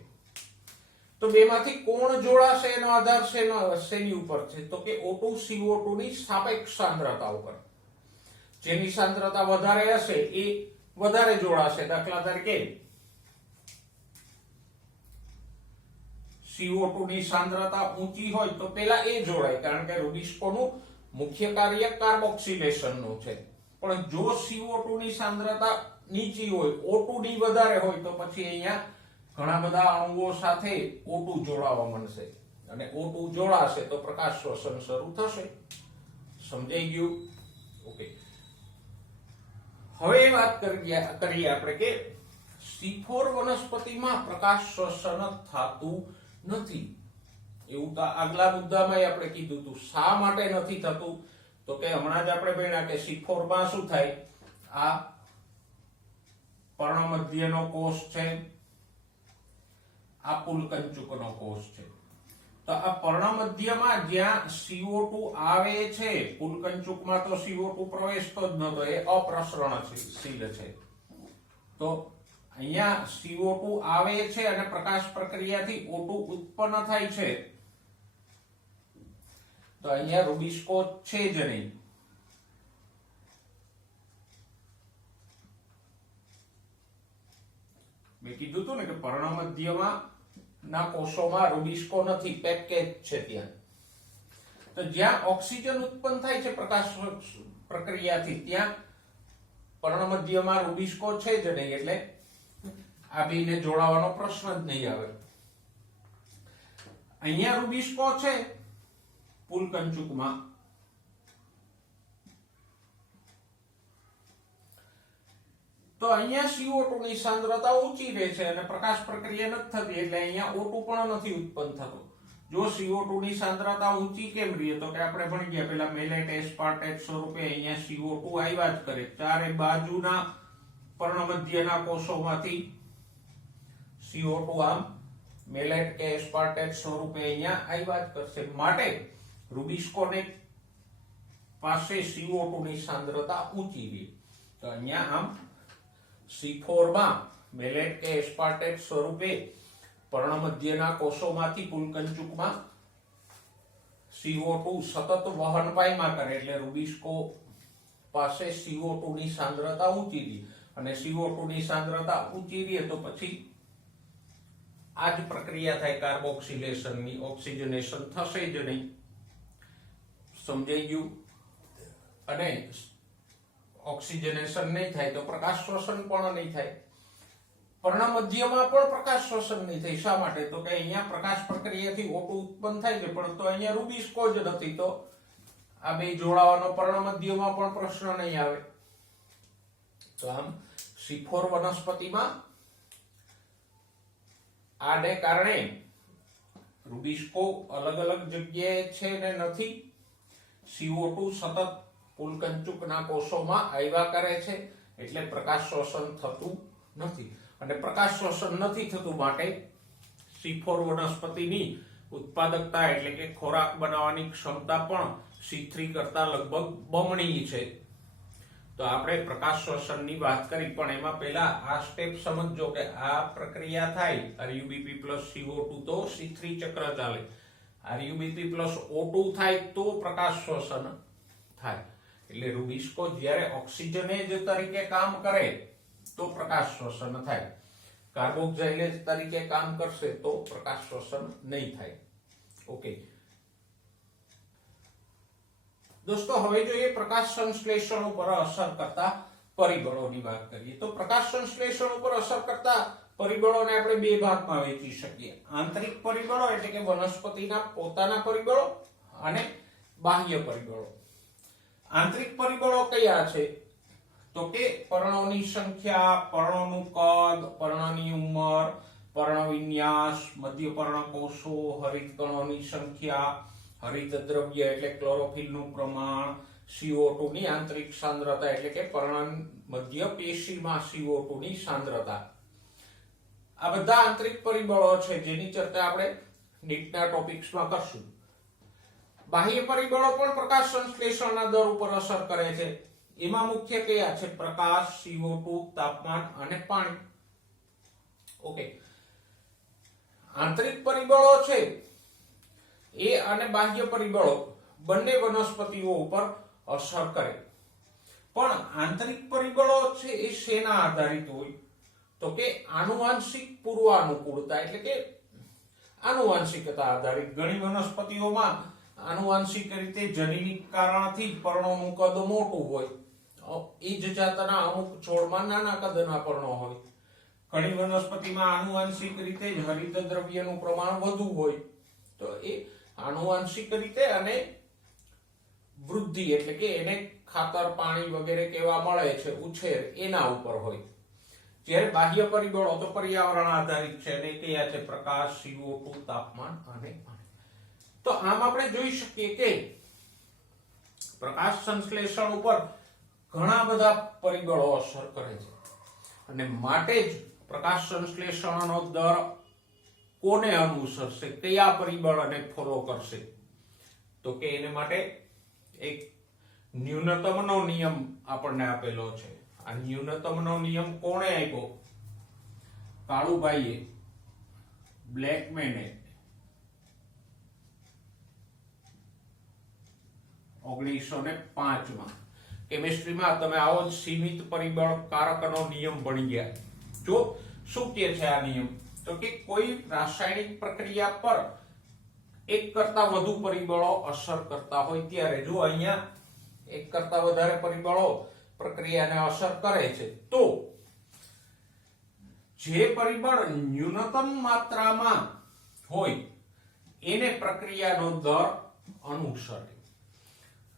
તો બેમાંથી કોણ જોડાશે એનો આધાર શેની ઉપર છે? તો કે O2 CO2 ની સાપેક્ષ સાંદ્રતા ઉપર. જેની સાંદ્રતા વધારે હશે એ વધારે જોડાશે. દાખલા તરીકે CO2 ની સાંદ્રતા ઊંચી હોય તો પેલા એ જોડાય, કારણ કે રુબિસ્કોનું મુખ્ય કાર્ય કાર્બોક્સિલેશનનું છે. પણ જો CO2 ની સાંદ્રતા નીચી હોય, O2 ની વધારે હોય, તો પછી અહીંયા ઘણા બધા અણુઓ સાથે O2 જોડાવા માંડશે અને O2 જોડાશે તો પ્રકાશ શ્વસન શરૂ થશે. સમજાઈ ગયું? ઓકે, હવે વાત કરીએ આપણે કે C4 વનસ્પતિમાં પ્રકાશ શ્વસન થતું નથી. એવું તો આગલા મુદ્દામાં આપણે કીધું હતું. શા માટે નથી થતું? તો કે હમણાં જ આપણે ભણ્યા કે C4 માં શું થાય? આ પર્ણમધ્યનો કોષ છે, આ પુલકંચુકનો કોષ છે. તો આ પર્ણમધ્યમાં જ્યાં CO2 આવે છે, પુલકંચુકમાં તો CO2 પ્રવેશતો જ નતો, એ અપ્રસરણશીલ છે. તો અહીંયા CO2 આવે છે અને પ્રકાશ પ્રક્રિયાથી O2 ઉત્પન્ન થાય છે. તો અહીંયા રુબિસ્કો છે જ નહીં. મેં કીધું હતું ને કે પર્ણમધ્યમાં ના કોષોમાં રુબિસ્કો નથી, પેકેજ છે ત્યાં. તો જ્યાં ઓક્સિજન ઉત્પન્ન થાય છે પ્રકાશ પ્રક્રિયાથી ત્યાં પર્ણમધ્યમાં રુબિસ્કો છે જ નહીં, એટલે આ બેને જોડાવાનો પ્રશ્ન જ નહીં આવે. અહીંયા રુબિસ્કો છે પુલકંચુકમાં, તો અહીંયા CO2 ની સાંદ્રતા ઊંચી રહે છે અને પ્રકાશ પ્રક્રિયા નથી થતી, એટલે અહીંયા O2 પણ નથી ઉત્પન્ન થતો. જો CO2 ની સાંદ્રતા ઊંચી કેમ રહે? તો કે આપણે ભણી ગયા પેલા મેલેટ એસ્પાર્ટેટ સ્વરૂપે અહીંયા CO2 આવ્યા જ કરે. ચારે બાજુના પર્ણમધ્યના કોષોમાંથી CO2 આમ મેલેટ કે એસ્પાર્ટેટ સ્વરૂપે અહીંયા આવ્યા જ કરશે. માટે રુબિસ્કોને પાસે CO2 ની સાંદ્રતા ઊંચી રહે. તો અહીંયા આમ C4 માં મેલેટ કે એસ્પાર્ટેટ સ્વરૂપે પર્ણમધ્યના કોષોમાંથી પુલકંચુકમાં CO2 સતત વહન પામ્યા કરે, એટલે રુબિસ્કો પાસે CO2 ની સાંદ્રતા ઊંચી રહી. અને CO2 ની સાંદ્રતા ઊંચી રહે તો પછી આ જ પ્રક્રિયા થાય કાર્બોક્સિલેશનની, ઓક્સિજનેશન થશે જ નહીં. સમજાઈ ગયું? અને ઓક્સિજનેશન નહીં થાય તો પ્રકાશ શ્વસન પણ નહીં થાય. પર્ણમધ્યમાં પણ પ્રકાશ શ્વસન નહીં થાય. શા માટે? તો કે અહીંયા પ્રકાશ પ્રક્રિયાથી O2 ઉત્પન્ન થાય છે, પણ તો અહીંયા રુબિસ્કો જ નથી, તો આ બે જોડાવાનો પર્ણમધ્યમાં પણ પ્રશ્ન નહીં આવે. તો આમ C4 વનસ્પતિમાં આને કારણે રુબિસ્કો અલગ અલગ જગ્યાએ છે ને નથી. CO2 સતત ફૂલકંચુકના કોષોમાં આવ્યા કરે છે, એટલે પ્રકાશ શોષણ થતું નથી. અને પ્રકાશ શોષણ નથી થતું માટે C4 વનસ્પતિની ઉત્પાદકતા એટલે કે ખોરાક બનાવવાની ક્ષમતા પણ C3 કરતા લગભગ બમણી છે. તો આપણે પ્રકાશ શોષણની વાત કરી, પણ એમાં પહેલા આ સ્ટેપ સમજજો કે આ પ્રક્રિયા થાય RuBp CO2 તો C3 ચક્ર ચાલે, RuBp O2 થાય તો પ્રકાશ શોષણ થાય. એટલે રૂબિસ્કો જ્યારે ઓક્સિજનેજ તરીકે કામ કરે તો પ્રકાશ શોષણ થાય, કાર્બોક્સાઇલેજ તરીકે કામ કરશે તો પ્રકાશ શોષણ નહીં થાય. ઓકે દોસ્તો, હવે જોઈએ પ્રકાશ સંશ્લેષણ ઉપર અસર કરતા પરિબળોની વાત કરીએ. તો પ્રકાશ સંશ્લેષણ ઉપર અસર કરતા પરિબળોને આપણે બે ભાગમાં વહેંચી શકીએ. આંતરિક પરિબળો એટલે કે વનસ્પતિના પોતાના પરિબળો અને બાહ્ય પરિબળો. આંતરિક પરિબળો કયા છે? તો કે પર્ણોની સંખ્યા, પર્ણોનું કદ, પર્ણની ઉંમર, પર્ણ વિન્યાસ, મધ્ય પર્ણકોષો, હરિતકણોની સંખ્યા, હરિત દ્રવ્ય એટલે ક્લોરોફિલનું પ્રમાણ, CO2 ની આંતરિક સાંદ્રતા એટલે કે પર્ણ મધ્ય પેશીમાં CO2 ની સાંદ્રતા. આ બધા આંતરિક પરિબળો છે જેની ચર્ચા આપણે નીટના ટોપિક્સમાં કરશું. બાહ્ય પરિબળો પણ પ્રકાશ સંશ્લેષણના દર ઉપર અસર કરે છે. એમાં મુખ્ય કયા છે? પ્રકાશ, CO2, તાપમાન અને પાણી. ઓકે, આંતરિક પરિબળો છે એ અને બાહ્ય પરિબળો બંને વનસ્પતિઓ ઉપર અસર કરે. પણ આંતરિક પરિબળો છે એ શેના આધારિત હોય? તો કે આનુવાંશિક પૂર્વાનુકૂળતા એટલે કે આનુવાંશિકતા આધારિત. ઘણી વનસ્પતિઓમાં આનુવાંશિક રીતે જનીનિક કારણથી પર્ણોનું કદ મોટું હોય, એ જ જાતના અમુક છોડમાં નાના કદના પર્ણો હોય. ઘણી વનસ્પતિમાં આનુવાંશિક રીતે જ હરિત દ્રવ્યનું પ્રમાણ વધુ હોય. તો એ આનુવાંશિક રીતે અને વૃદ્ધિ એટલે કે એને ખાતર, પાણી વગેરે કેવા મળે છે, ઉછેર, એના ઉપર હોય. જ્યારે બાહ્ય પરિબળો તો પર્યાવરણ આધારિત છે અને કયા છે? પ્રકાશ, CO2, તાપમાન અને પાણી. તો આમ આપણે જોઈ શકીએ કે પ્રકાશ સંશ્લેષણ ઉપર ઘણા બધા પરિબળો અસર કરે છે અને માટે જ પ્રકાશ સંશ્લેષણનો દર કોને અનુસરશે, કયા પરિબળને ફોલો કરશે? તો કે એને માટે એક ન્યૂનતમનો નિયમ આપણને આપેલો છે. આ ન્યૂનતમનો નિયમ કોણે આપ્યો? કાળુભાઈએ, બ્લેકમેને 1905માં. કેમિસ્ટ્રીમાં તમે આવો જ સીમિત પરિબળ કારકનો નિયમ ભણી ગયા. જો શું કહે છે આ નિયમ? તો કે કોઈ રાસાયણિક પ્રક્રિયા પર એક કરતા વધુ પરિબળો અસર કરતા હોય ત્યારે, જો અહીંયા એક કરતા વધારે પરિબળો પ્રક્રિયાને અસર કરે છે તો જે પરિબળ ન્યૂનતમ માત્રામાં હોય એને પ્રક્રિયાનો દર અનુસરે.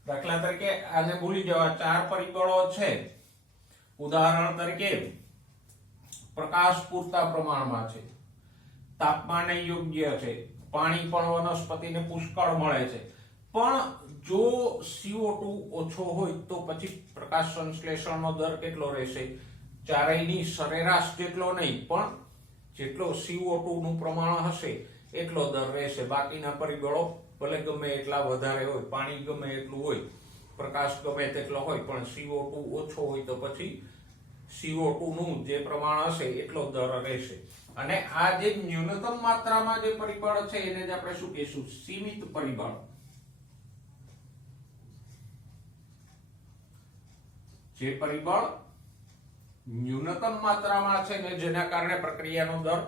દાખલા તરીકે આને ભૂલી જવા, 4 પરિબળો છે. ઉદાહરણ તરીકે પ્રકાશ પૂરતા પ્રમાણમાં છે, તાપમાન યોગ્ય છે, પાણી પણ વનસ્પતિને પુષ્કળ મળે છે. પણ જો CO2 ઓછો હોય તો પછી પ્રકાશ સંશ્લેષણનો દર કેટલો રહેશે? ચારેયની સરેરાશ જેટલો નહીં, પણ જેટલો CO2 નું પ્રમાણ હશે એટલો દર રહેશે. બાકીના પરિબળો ભલે ગમે એટલા વધારે હોય, પાણી ગમે એટલું હોય, પ્રકાશ ગમે તેટલો હોય, પણ CO2 ઓછો હોય તો પછી CO2 નું જે પ્રમાણ હશે એટલો દર રહેશે. અને આ જે ન્યૂનતમ માત્રામાં જે પરિબળ છે એને જ આપણે શું કહીશું? સીમિત પરિબળ. જે પરિબળ ન્યૂનતમ માત્રામાં છે ને જેના કારણે પ્રક્રિયાનો દર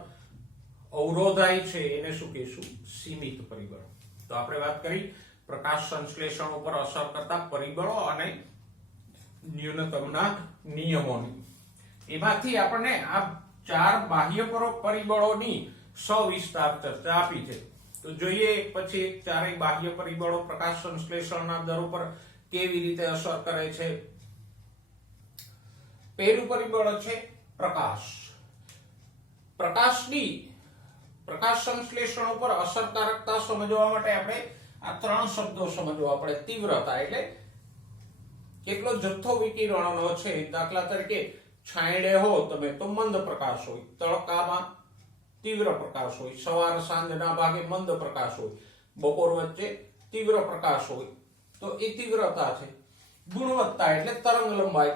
અવરોધાય છે એને શું કહીશું? સીમિત પરિબળ. તો આપણે વાત કરી પ્રકાશ સંશ્લેષણ ઉપર અસર કરતા પરિબળો અને ન્યૂનતમના નિયમોની. એમાંથી આપણને આ 4 બાહ્ય પરિબળોની સવિસ્તાર ચર્ચા આપી છે. તો જોઈએ એક પછી એક ચારેય બાહ્ય પરિબળો પ્રકાશ સંશ્લેષણના દર ઉપર કેવી રીતે અસર કરે છે. પહેલું પરિબળ છે પ્રકાશ. પ્રકાશ સંશ્લેષણ ઉપર અસરકારકતા સમજવા માટે આપણે આ 3 શબ્દો સમજવા પડે. તીવ્રતા એટલે કેટલો જથ્થો વિકિરણનો છે. દાખલા તરીકે છાંયડે હો તમે તો મંદ પ્રકાશ હોય, તડકામાં તીવ્ર પ્રકાશ હોય, સવાર સાંજના ભાગે મંદ પ્રકાશ હોય, બપોર વચ્ચે તીવ્ર પ્રકાશ હોય. તો એ તીવ્રતા છે. ગુણવત્તા એટલે તરંગ લંબાઈ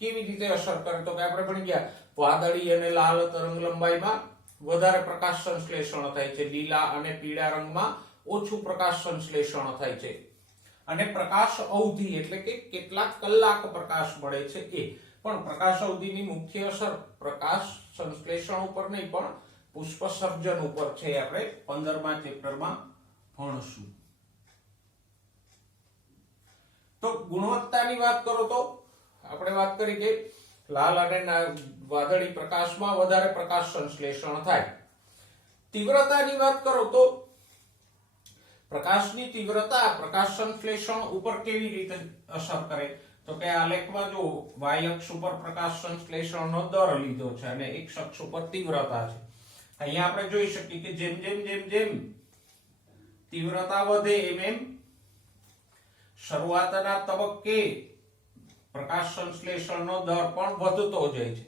કેવી રીતે અસર કરે, તો કે આપણે ભણી ગયા વાદળી અને લાલ તરંગ લંબાઈમાં વધારે પ્રકાશ સંશ્લેષણ થાય છે, લીલા અને પીળા રંગમાં ઓછું પ્રકાશ સંશ્લેષણ થાય છે. અને પ્રકાશ અવધિ એટલે કે કેટલાક કલાક પ્રકાશ મળે છે એ પણ પ્રકાશ અવધિની મુખ્ય અસર પ્રકાશ સંશ્લેષણ ઉપર નહીં પણ પુષ્પ સર્જન ઉપર છે. આપણે 15મા ચેપ્ટરમાં ભણશું. તો ગુણવત્તાની વાત કરો તો આપણે વાત કરી કે લાલ અને વાદળી પ્રકાશમાં વધારે પ્રકાશ સંશ્લેષણ થાય. તીવ્રતાની વાત કરો તો પ્રકાશની તીવ્રતા પ્રકાશ સંશ્લેષણ ઉપર કેવી રીતે અસર કરે, તો કે આ લેખમાં જો y અક્ષ ઉપર પ્રકાશ સંશ્લેષણનો દર લીધો છે અને x અક્ષ ઉપર તીવ્રતા છે. અહીંયા આપણે જોઈ શકીએ કે જેમ જેમ જેમ જેમ તીવ્રતા વધે એમ શરૂઆતના તબક્કે પ્રકાશ સંશ્લેષણનો દર પણ વધતો જાય છે.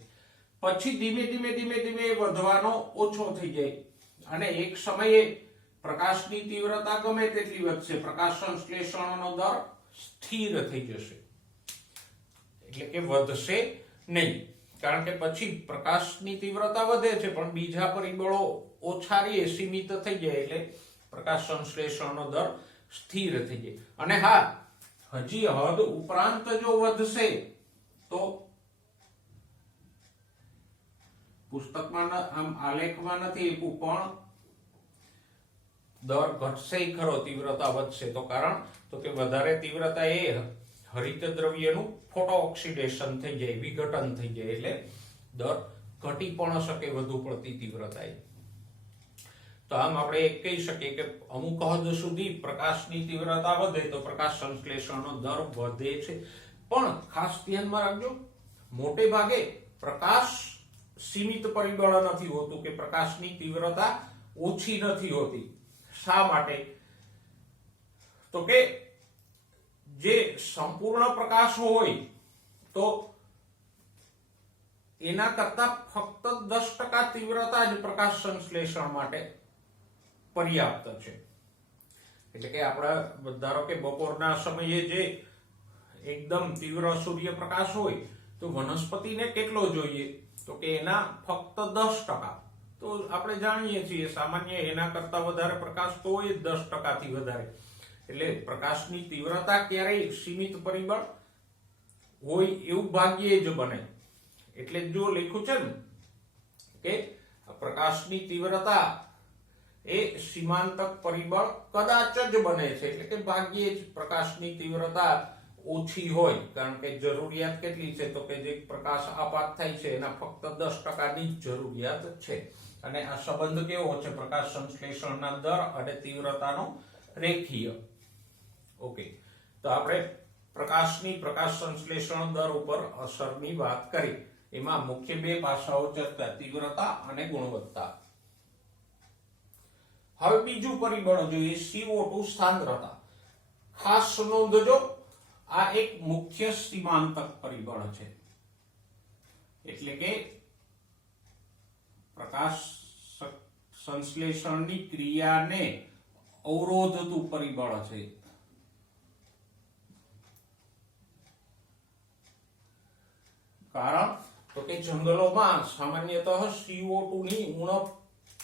પછી ધીમે ધીમે ધીમે ધીમે વધવાનો ઓછો થઈ જાય અને એક સમયે પ્રકાશની તીવ્રતા ગમે તેટલી વધશે, પ્રકાશ સંશ્લેષણનો દર સ્થિર થઈ જશે, એટલે કે વધશે નહીં. કારણ કે પછી પ્રકાશની તીવ્રતા વધે છે પણ બીજા પરિબળો ઓછા રહે, સીમિત થઈ જાય, એટલે પ્રકાશ સંશ્લેષણનો દર સ્થિર થઈ જાય. અને હા, હજી હદ ઉપરાંત જો વધશે તો પુસ્તકમાં આમ આલેખમાં નથી આપ્યું પણ દર ઘટશે ખરો, તીવ્રતા વધશે. તો કારણ તો કે વધારે તીવ્રતા એ હરિત દ્રવ્યનું ફોટો ઓક્સિડેશન થઈ જાય, વિઘટન થઈ જાય, એટલે દર ઘટી પણ શકે વધુ પડતી તીવ્રતા. તો આમ આપણે કહી શકીએ કે અમુક હદ સુધી પ્રકાશની તીવ્રતા વધે તો પ્રકાશ સંશ્લેષણનો દર વધે છે. પણ ખાસ ધ્યાનમાં રાખજો, મોટે ભાગે પ્રકાશ સીમિત પરિબળ નથી હોતું કે પ્રકાશની તીવ્રતા ઓછી નથી હોતી. શા માટે, તો કે જે સંપૂર્ણ પ્રકાશ હોય તો એના કરતા ફક્ત 10% તીવ્રતા જ પ્રકાશ સંશ્લેષણ માટે પર્યાપ્ત છે. એટલે કે આપણે ધારો કે બપોરના સમયે જે એકદમ તીવ્ર સૂર્યપ્રકાશ હોય તો વનસ્પતિને કેટલો જોઈએ, તો કે એના ફક્ત 10%. તો આપણે જાણીએ છીએ સામાન્ય એના કરતા વધારે પ્રકાશ તો હોય 10% થી વધારે. એટલે પ્રકાશની તીવ્રતા ક્યારેય સીમિત પરિબળ હોય એવું ભાગ્યે જ બને. એટલે જો લખ્યું છે ને કે પ્રકાશની તીવ્રતા એ સીમાંતક પરિબળ કદાચ જ બને છે, એટલે કે ભાગ્યે જ પ્રકાશની તીવ્રતા ઓછી હોય. કારણ કે જરૂરિયાત કેટલી છે, તો કે જે પ્રકાશ આપાત થાય છે એના ફક્ત 10%ની જ જરૂરિયાત છે. અને આ સંબંધ કેવો છે, પ્રકાશ સંશ્લેષણના દર અને તીવ્રતાનો રેખીય. ઓકે, તો આપણે પ્રકાશની પ્રકાશ સંશ્લેષણ દર ઉપર અસરની વાત કરી. એમાં મુખ્ય બે પાસાઓ ચર્ચા, તીવ્રતા અને ગુણવત્તા. હવે બીજું પરિબળ જોઈએ, CO2 સાંદ્રતા. ખાસ નોંધજો, આ એક મુખ્ય સીમાંતક પરિબળ છે, એટલે કે પ્રકાશ સંશ્લેષણની ક્રિયાને અવરોધતું પરિબળ છે. કારણ તો કે જંગલોમાં સામાન્યતઃ CO2 ની ઉણપ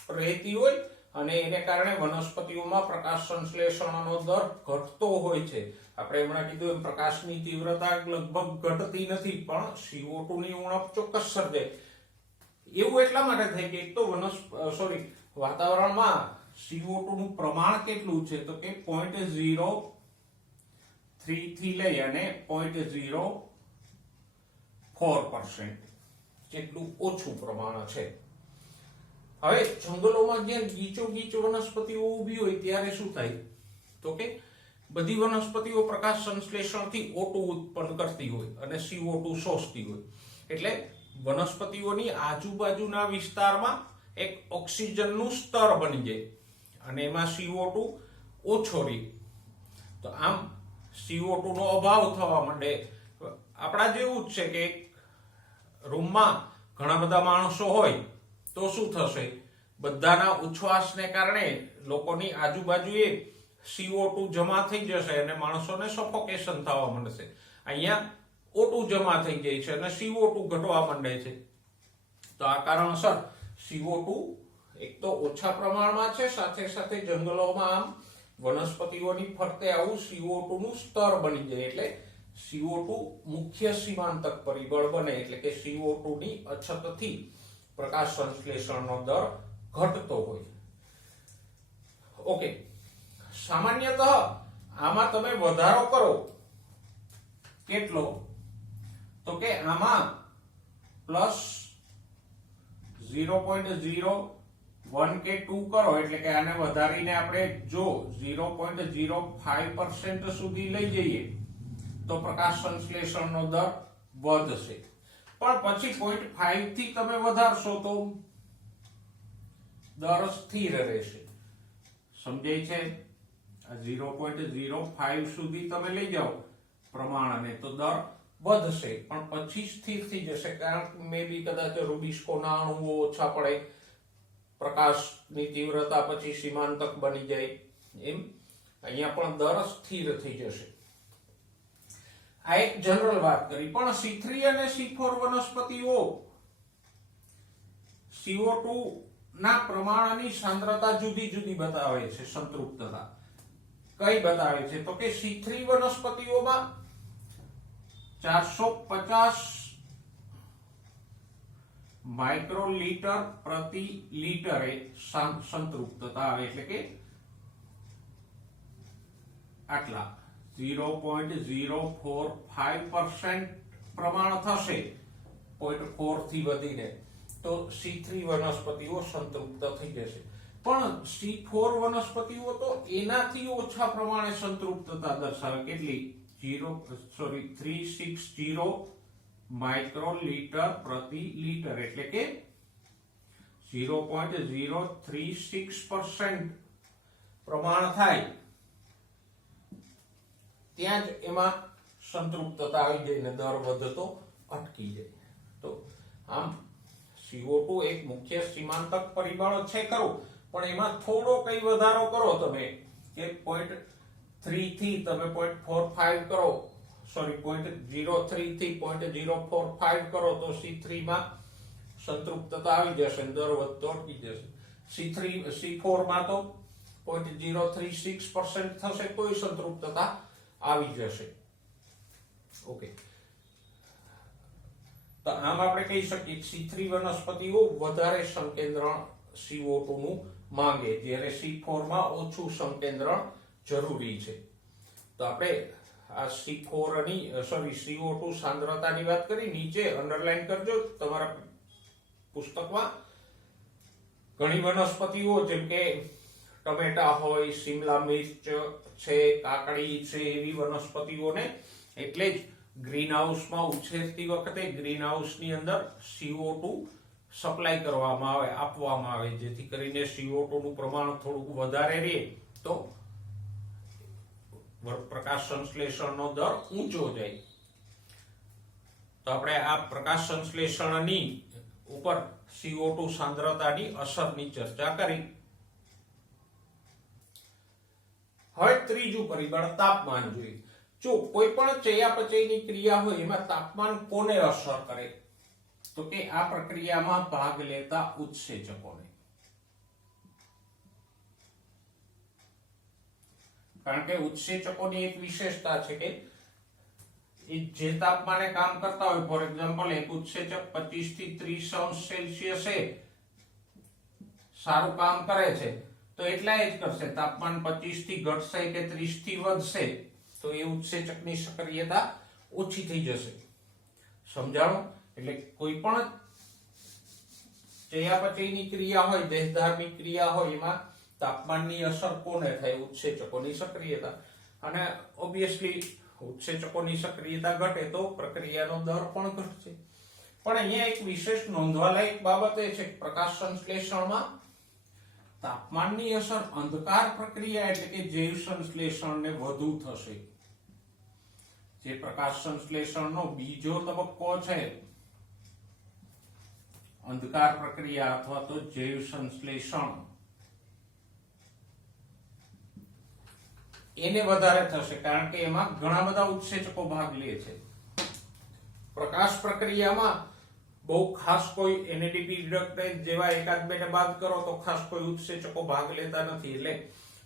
રહેતી હોય અને એને કારણે વનસ્પતિઓમાં પ્રકાશ સંશ્લેષણનો દર ઘટતો હોય છે. આપણે હમણાં કીધું એમ પ્રકાશની તીવ્રતા લગભગ ઘટતી નથી પણ CO2 ની ઉણપ ચોક્કસ સર્જાય. એવું એટલા માટે થાય કે એક તો વાતાવરણમાં CO2 નું પ્રમાણ કેટલું છે, તો કે 0.03 થી લઈ અને 0.04% જેટલું ઓછું પ્રમાણ છે. હવે જંગલોમાં જ્યાં ગીચો વનસ્પતિઓ ઊભી હોય ત્યારે શું થાય, તો કે બધી વનસ્પતિઓ પ્રકાશ સંશ્લેષણથી O2 ઉત્પન્ન કરતી હોય અને CO2 શોષતી હોય. એટલે વનસ્પતિઓની આજુબાજુના વિસ્તારમાં એક ઓક્સિજનનું સ્તર બની જાય અને એમાં CO2 ઓછો રહે. તો આમ CO2 નો અભાવ થવા માંડે આપણા જેવું જ છે કે રૂમમાં ઘણા બધા માણસો હોય તો શું થશે, બધાના ઉચ્છ્વાસને કારણે લોકોની આજુબાજુએ CO2 જમા થઈ જશે અને માણસોને સફોકેશન થવા માંડશે. અહીંયા O2 જમા થઈ જાય છે અને CO2 ઘટવા માંડે છે. તો આ કારણસર CO2 એક તો ઓછા પ્રમાણમાં છે, સાથે સાથે જંગલોમાં આમ વનસ્પતિઓની ફરતે આવું CO2 નું સ્તર બની જાય એટલે CO2 મુખ્ય સીમાંતક પરિબળ બને એટલે કે CO2 ની અછતથી પ્રકાશ સંશ્લેષણનો દર ઘટતો હોય. ઓકે, સામાન્યતઃ આમાં તમે વધારો કરો કેટલો, તો કે આમાં પ્લસ 0.01 કે 2 કરો એટલે કે આને વધારીને આપણે જો 0.05% સુધી લઈ જઈએ તો પ્રકાશ સંશ્લેષણનો દર વધશે. પણ પછી 0.5 થી તમે વધારશો તો દર સ્થિર રહેશે. સમજાય છે? 0.05 સુધી તમે લઈ જાઓ પ્રમાણને તો દર વધશે પણ પછી સ્થિર થઈ જશે, કારણ કે મે બી કદાચ રૂબિસ્કોના અણુઓ ઓછા પડે, પ્રકાશની તીવ્રતા પછી સીમાંતક બની જાય, એમ અહીંયા પણ દર સ્થિર થઈ જશે. આ એક જનરલ વાત કરી. પણ C3 અને C4 વનસ્પતિઓ CO2 ના પ્રમાણની સાંદ્રતા જુદી જુદી બતાવે છે. સંતૃપ્તતા કઈ બતાવે છે તો કે C3 વનસ્પતિઓમાં 450 માઇક્રોલીટર પ્રતિ લીટરે સંતૃપ્તતા આવે એટલે કે આટલા 0.045% પ્રમાણ થશે 0.4 થી વધીને તો C3 વનસ્પતિઓ સંતૃપ્ત થઈ જશે. પણ C4 વનસ્પતિઓ તો એનાથી ઓછા પ્રમાણે સંતૃપ્તતા દર્શાવે. કેટલી? 360 માઇક્રોલીટર પ્રતિ લીટર એટલે કે 0.036% પ્રમાણ થાય ત્યાં જ એમાં સંતૃપ્તતા આવી જાય ને દર વધતો અટકી જાય. તો આમ CO2 એક મુખ્ય સીમાંતક પરિબળ છે ખરું, પણ એમાં થોડો કઈ વધારો કરો તમે કે 0.3 થી તમે 0.45 કરો, સોરી 0.03 થી 0.045 કરો તો C3 માં સંતૃપ્તતા આવી જશે, દર વધતો અટકી જશે. C4 માં તો 0.036% થશે તોય સંતૃપ્તતા આવી જશે. ઓકે, તો આમ આપણે કહી શકીએ C3 વનસ્પતિઓ વધારે સંકેન્દ્રણ CO2 નું માંગે, જ્યારે C4 માં ઓછું સંકેન્દ્રણ જરૂરી છે. તો આપણે આ CO2 સાંદ્રતાની વાત કરી, નીચે અંડરલાઈન કરજો તમારા પુસ્તકમાં. ઘણી વનસ્પતિઓ જેમ કે ટમેટા હોય, શિમલા મિર્ચ છે, કાકડી છે, એવી વનસ્પતિઓને એટલે જ ગ્રીન હાઉસમાં ઉછેરતી વખતે ગ્રીન હાઉસની અંદર CO2 સપ્લાય કરવામાં આવે, આપવામાં આવે, જેથી કરીને CO2 નું પ્રમાણ થોડુંક વધારે રહે તો પ્રકાશ સંશ્લેષણનો દર ઊંચો જાય. તો આપણે આ પ્રકાશ સંશ્લેષણની ઉપર CO2 સાંદ્રતાની અસરની ચર્ચા કરી. હવે ત્રીજું પરિબળ તાપમાન જોઈએ. જો કોઈ પણ ચયાપચયની ક્રિયા હોય એમાં તાપમાન કોને અસર કરે તો કે આ પ્રક્રિયામાં ભાગ લેતા ઉત્સેચકોને. કારણ કે ઉત્સેચકોની એક વિશેષતા છે કે જે તાપમાને કામ કરતા હોય, ફોર એક્ઝામ્પલ એક ઉત્સેચક 25 થી 30 અંશ સેલ્સિયસે સારું કામ કરે છે તો એટલા જ કરશે. તાપમાન 25 થી ઘટશે કે 30 થી વધશે તો એ ઉત્સેચકની સક્રિયતા ઓછી થઈ જશે. સમજાણું? એટલે કોઈ પણ ચયાપચયની ક્રિયા હોય, દેહધાર્મિક ક્રિયા હોય, એમાં તાપમાનની અસર કોને થાય? ઉત્સેચકોની સક્રિયતા. અને ઓબ્વિયસલી ઉત્સેચકોની સક્રિયતા ઘટે તો પ્રક્રિયાનો દર પણ ઘટશે. પણ અહીંયા એક વિશેષ નોંધવાલાયક બાબત એ છે કે પ્રકાશ સંશ્લેષણમાં તાપમાનની અસર અંધકાર પ્રક્રિયા એટલે કે જૈવ સંશ્લેષણને વધુ થશે. જે પ્રકાશ સંશ્લેષણનો બીજો તબક્કો છે, અંધકાર પ્રક્રિયા અથવા તો જૈવ સંશ્લેષણ, એને વધારે થશે કારણ કે એમાં ઘણા બધા ઉત્સેચકો ભાગ લે છે. પ્રકાશ પ્રક્રિયામાં બહુ ખાસ કોઈ NADP રિડક્ટેજ જેવા એકાદ બે ને બાદ કરો તો ખાસ કોઈ ઉત્સેચકો ભાગ લેતા નથી. એટલે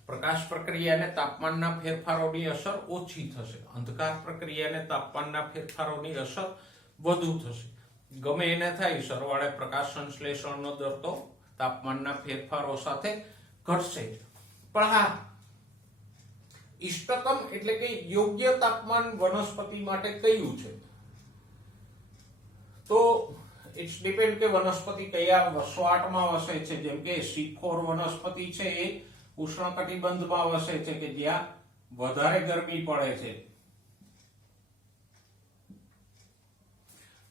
પ્રકાશ પ્રક્રિયાને તાપમાનના ફેરફારોની અસર ઓછી થશે, અંધકાર પ્રક્રિયાને તાપમાનના ફેરફારોની અસર વધુ થશે. ગમે એને થાય, સરવાળે પ્રકાશ સંશ્લેષણનો દર તો તાપમાનના ફેરફારો સાથે ઘટશે. પણ હા, ઇષ્ટતમ એટલે કે યોગ્ય તાપમાન વનસ્પતિ માટે કયું છે? તો ઇટ્સ ડિપેન્ડ કે વનસ્પતિ કયા વસવાટમાં વસે છે. જેમ કે C4 વનસ્પતિ છે એ ઉષ્ણકટિબંધમાં વસે છે કે જ્યાં વધારે ગરમી પડે છે,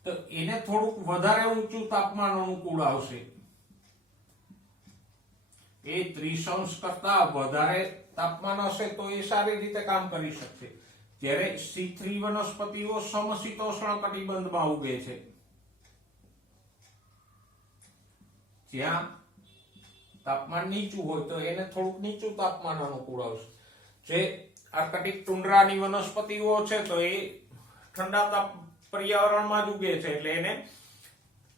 તો એને થોડુંક વધારે ઊંચું તાપમાન અનુકૂળ આવશે. એ 30° કરતા વધારે તાપમાન હશે તો એ સારી રીતે કામ કરી શકશે. જ્યારે C3 વનસ્પતિઓ સમશીતોષ્ણ કટિબંધમાં ઉગે છે, જ્યાં તાપમાન નીચું હોય તો એને થોડુંક નીચું તાપમાન અનુકૂળ આવશે. જે આર્કટિક ટુંડ્રાની વનસ્પતિઓ છે તો એ ઠંડા પર્યાવરણમાં જ ઉગે છે, એટલે એને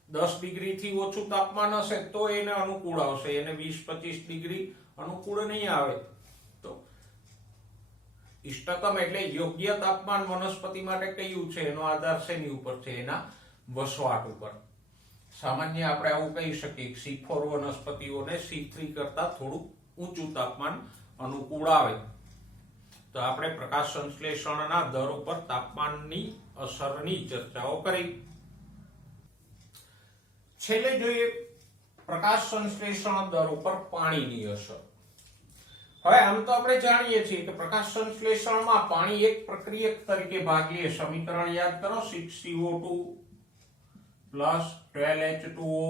10° થી ઓછું તાપમાન હશે તો એને અનુકૂળ આવશે. એને 20-25° અનુકૂળ નહીં આવે. તો ઇષ્ટતમ એટલે યોગ્ય તાપમાન વનસ્પતિ માટે કયું છે એનો આધાર શેની ઉપર છે? એના વસવાટ ઉપર. સામાન્ય આપણે આવું કહી શકીએ કે C4 વનસ્પતિઓને C3 કરતા થોડું ઊંચું તાપમાન અનુકૂળ આવે. તો આપણે પ્રકાશ સંશ્લેષણના દર ઉપર તાપમાનની અસરની ચર્ચાઓ કરી. છેલ્લે જોઈએ પ્રકાશ સંશ્લેષણ દર ઉપર પાણીની અસર. હવે આમ તો આપણે જાણીએ છીએ કે પ્રકાશ સંશ્લેષણમાં પાણી એક પ્રક્રિયક તરીકે ભાગ લે. સમીકરણ યાદ કરો, 6CO2 પ્લસ 12H2O.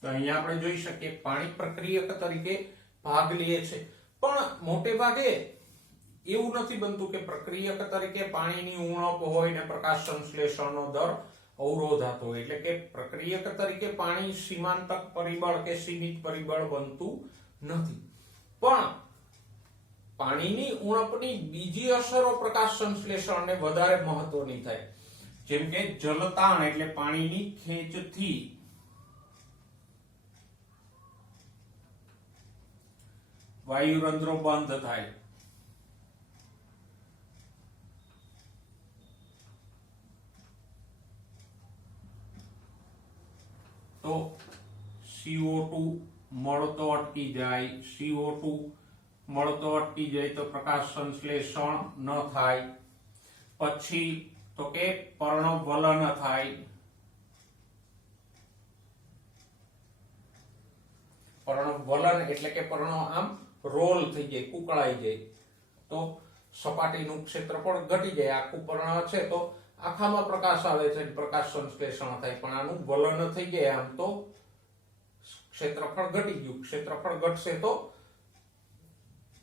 તો અહીંયા આપણે જોઈ શકીએ પાણી પ્રક્રિયક તરીકે ભાગ લે છે. પણ મોટે ભાગે એવું નથી બનતું કે પ્રક્રિયક તરીકે પાણીની ઉણપ હોય ને પ્રકાશ સંશ્લેષણનો દર અવરોધાતો હોય. એટલે કે પ્રક્રિયક તરીકે પાણી સીમાંતક પરિબળ કે સીમિત પરિબળ બનતું નથી. પણ પાણીની ઉણપની બીજી અસરો પ્રકાશ સંશ્લેષણને વધારે મહત્વની થાય. જેમ કે જલતાણ એટલે પાણીની ખેંચથી વાયુરંધ્રો બંધ થાય. તો CO2 મળતો અટકી જાય. CO2 મળતો અટકી જાય તો પ્રકાશ સંશ્લેષણ ન થાય. પછી તો કે પર્ણવલન થાય. પર્ણવલન એટલે કે પર્ણો આમ રોલ થઈ જાય, કુકળાઈ જાય, તો સપાટીનું ક્ષેત્રફળ ઘટી જાય. આખું પર્ણ છે તો આખામાં પ્રકાશ આવે છે, પ્રકાશ સંશ્લેષણ થાય. પણ આનું વલન થઈ જાય, આમ તો ક્ષેત્રફળ ઘટી ગયું. ક્ષેત્રફળ ઘટશે તો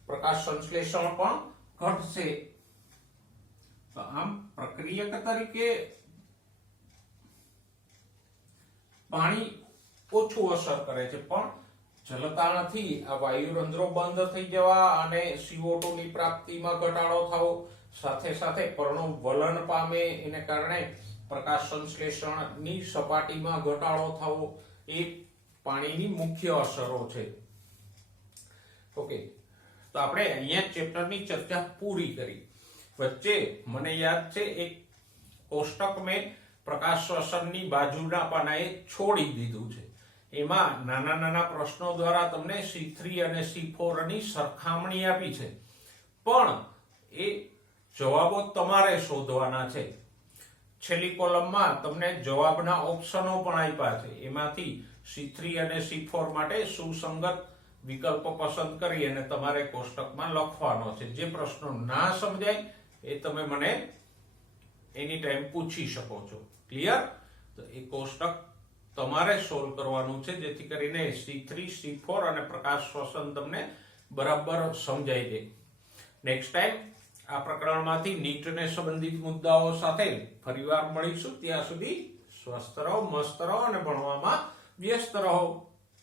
પ્રકાશ સંશ્લેષણ પણ ઘટશે. તો આમ પ્રક્રિયક તરીકે પાણી ઓછું અસર કરે છે, પણ જલતાણથી આ વાયુરંધ્રો બંધ થઈ જવા અને CO2 ની પ્રાપ્તિમાં ઘટાડો થવો, સાથે સાથે પર્ણો વલન પામે એને કારણે પ્રકાશ સંશ્લેષણની સપાટીમાં ઘટાડો થવો, એ પાણીની મુખ્ય અસરો છે. ઓકે, તો આપણે અહીંયા ચેપ્ટરની ચર્ચા પૂરી કરી. વચ્ચે મને યાદ છે એક કોષ્ટક મેં પ્રકાશ શ્વસનની બાજુના પાનાએ છોડી દીધું છે. એમાં નાના નાના પ્રશ્નો દ્વારા તમને C3 અને C4 ની સરખામણી આપી છે, પણ એ જવાબો તમારે શોધવાના છે. છેલ્લી કોલમમાં તમને જવાબના ઓપ્શનો પણ આપ્યા છે. એમાંથી C3 અને C4 માટે સુસંગત વિકલ્પ પસંદ કરી અને તમારે કોષ્ટકમાં લખવાનો છે. જે પ્રશ્નો ના સમજાય એ તમે મને એની ટાઈમ પૂછી શકો છો. ક્લિયર? તો એ કોષ્ટક તમારે સોલ્વ કરવાનું છે, જેથી કરીને C3, C4 અને પ્રકાશ શ્વસન તમને બરાબર સમજાઈ જાય. નેક્સ્ટ ટાઈમ આ પ્રકરણમાંથી નીટને સંબંધિત મુદ્દાઓ સાથે ફરીવાર મળીશું. ત્યાં સુધી સ્વસ્થ રહો, મસ્ત રહો અને ભણવામાં વ્યસ્ત રહો.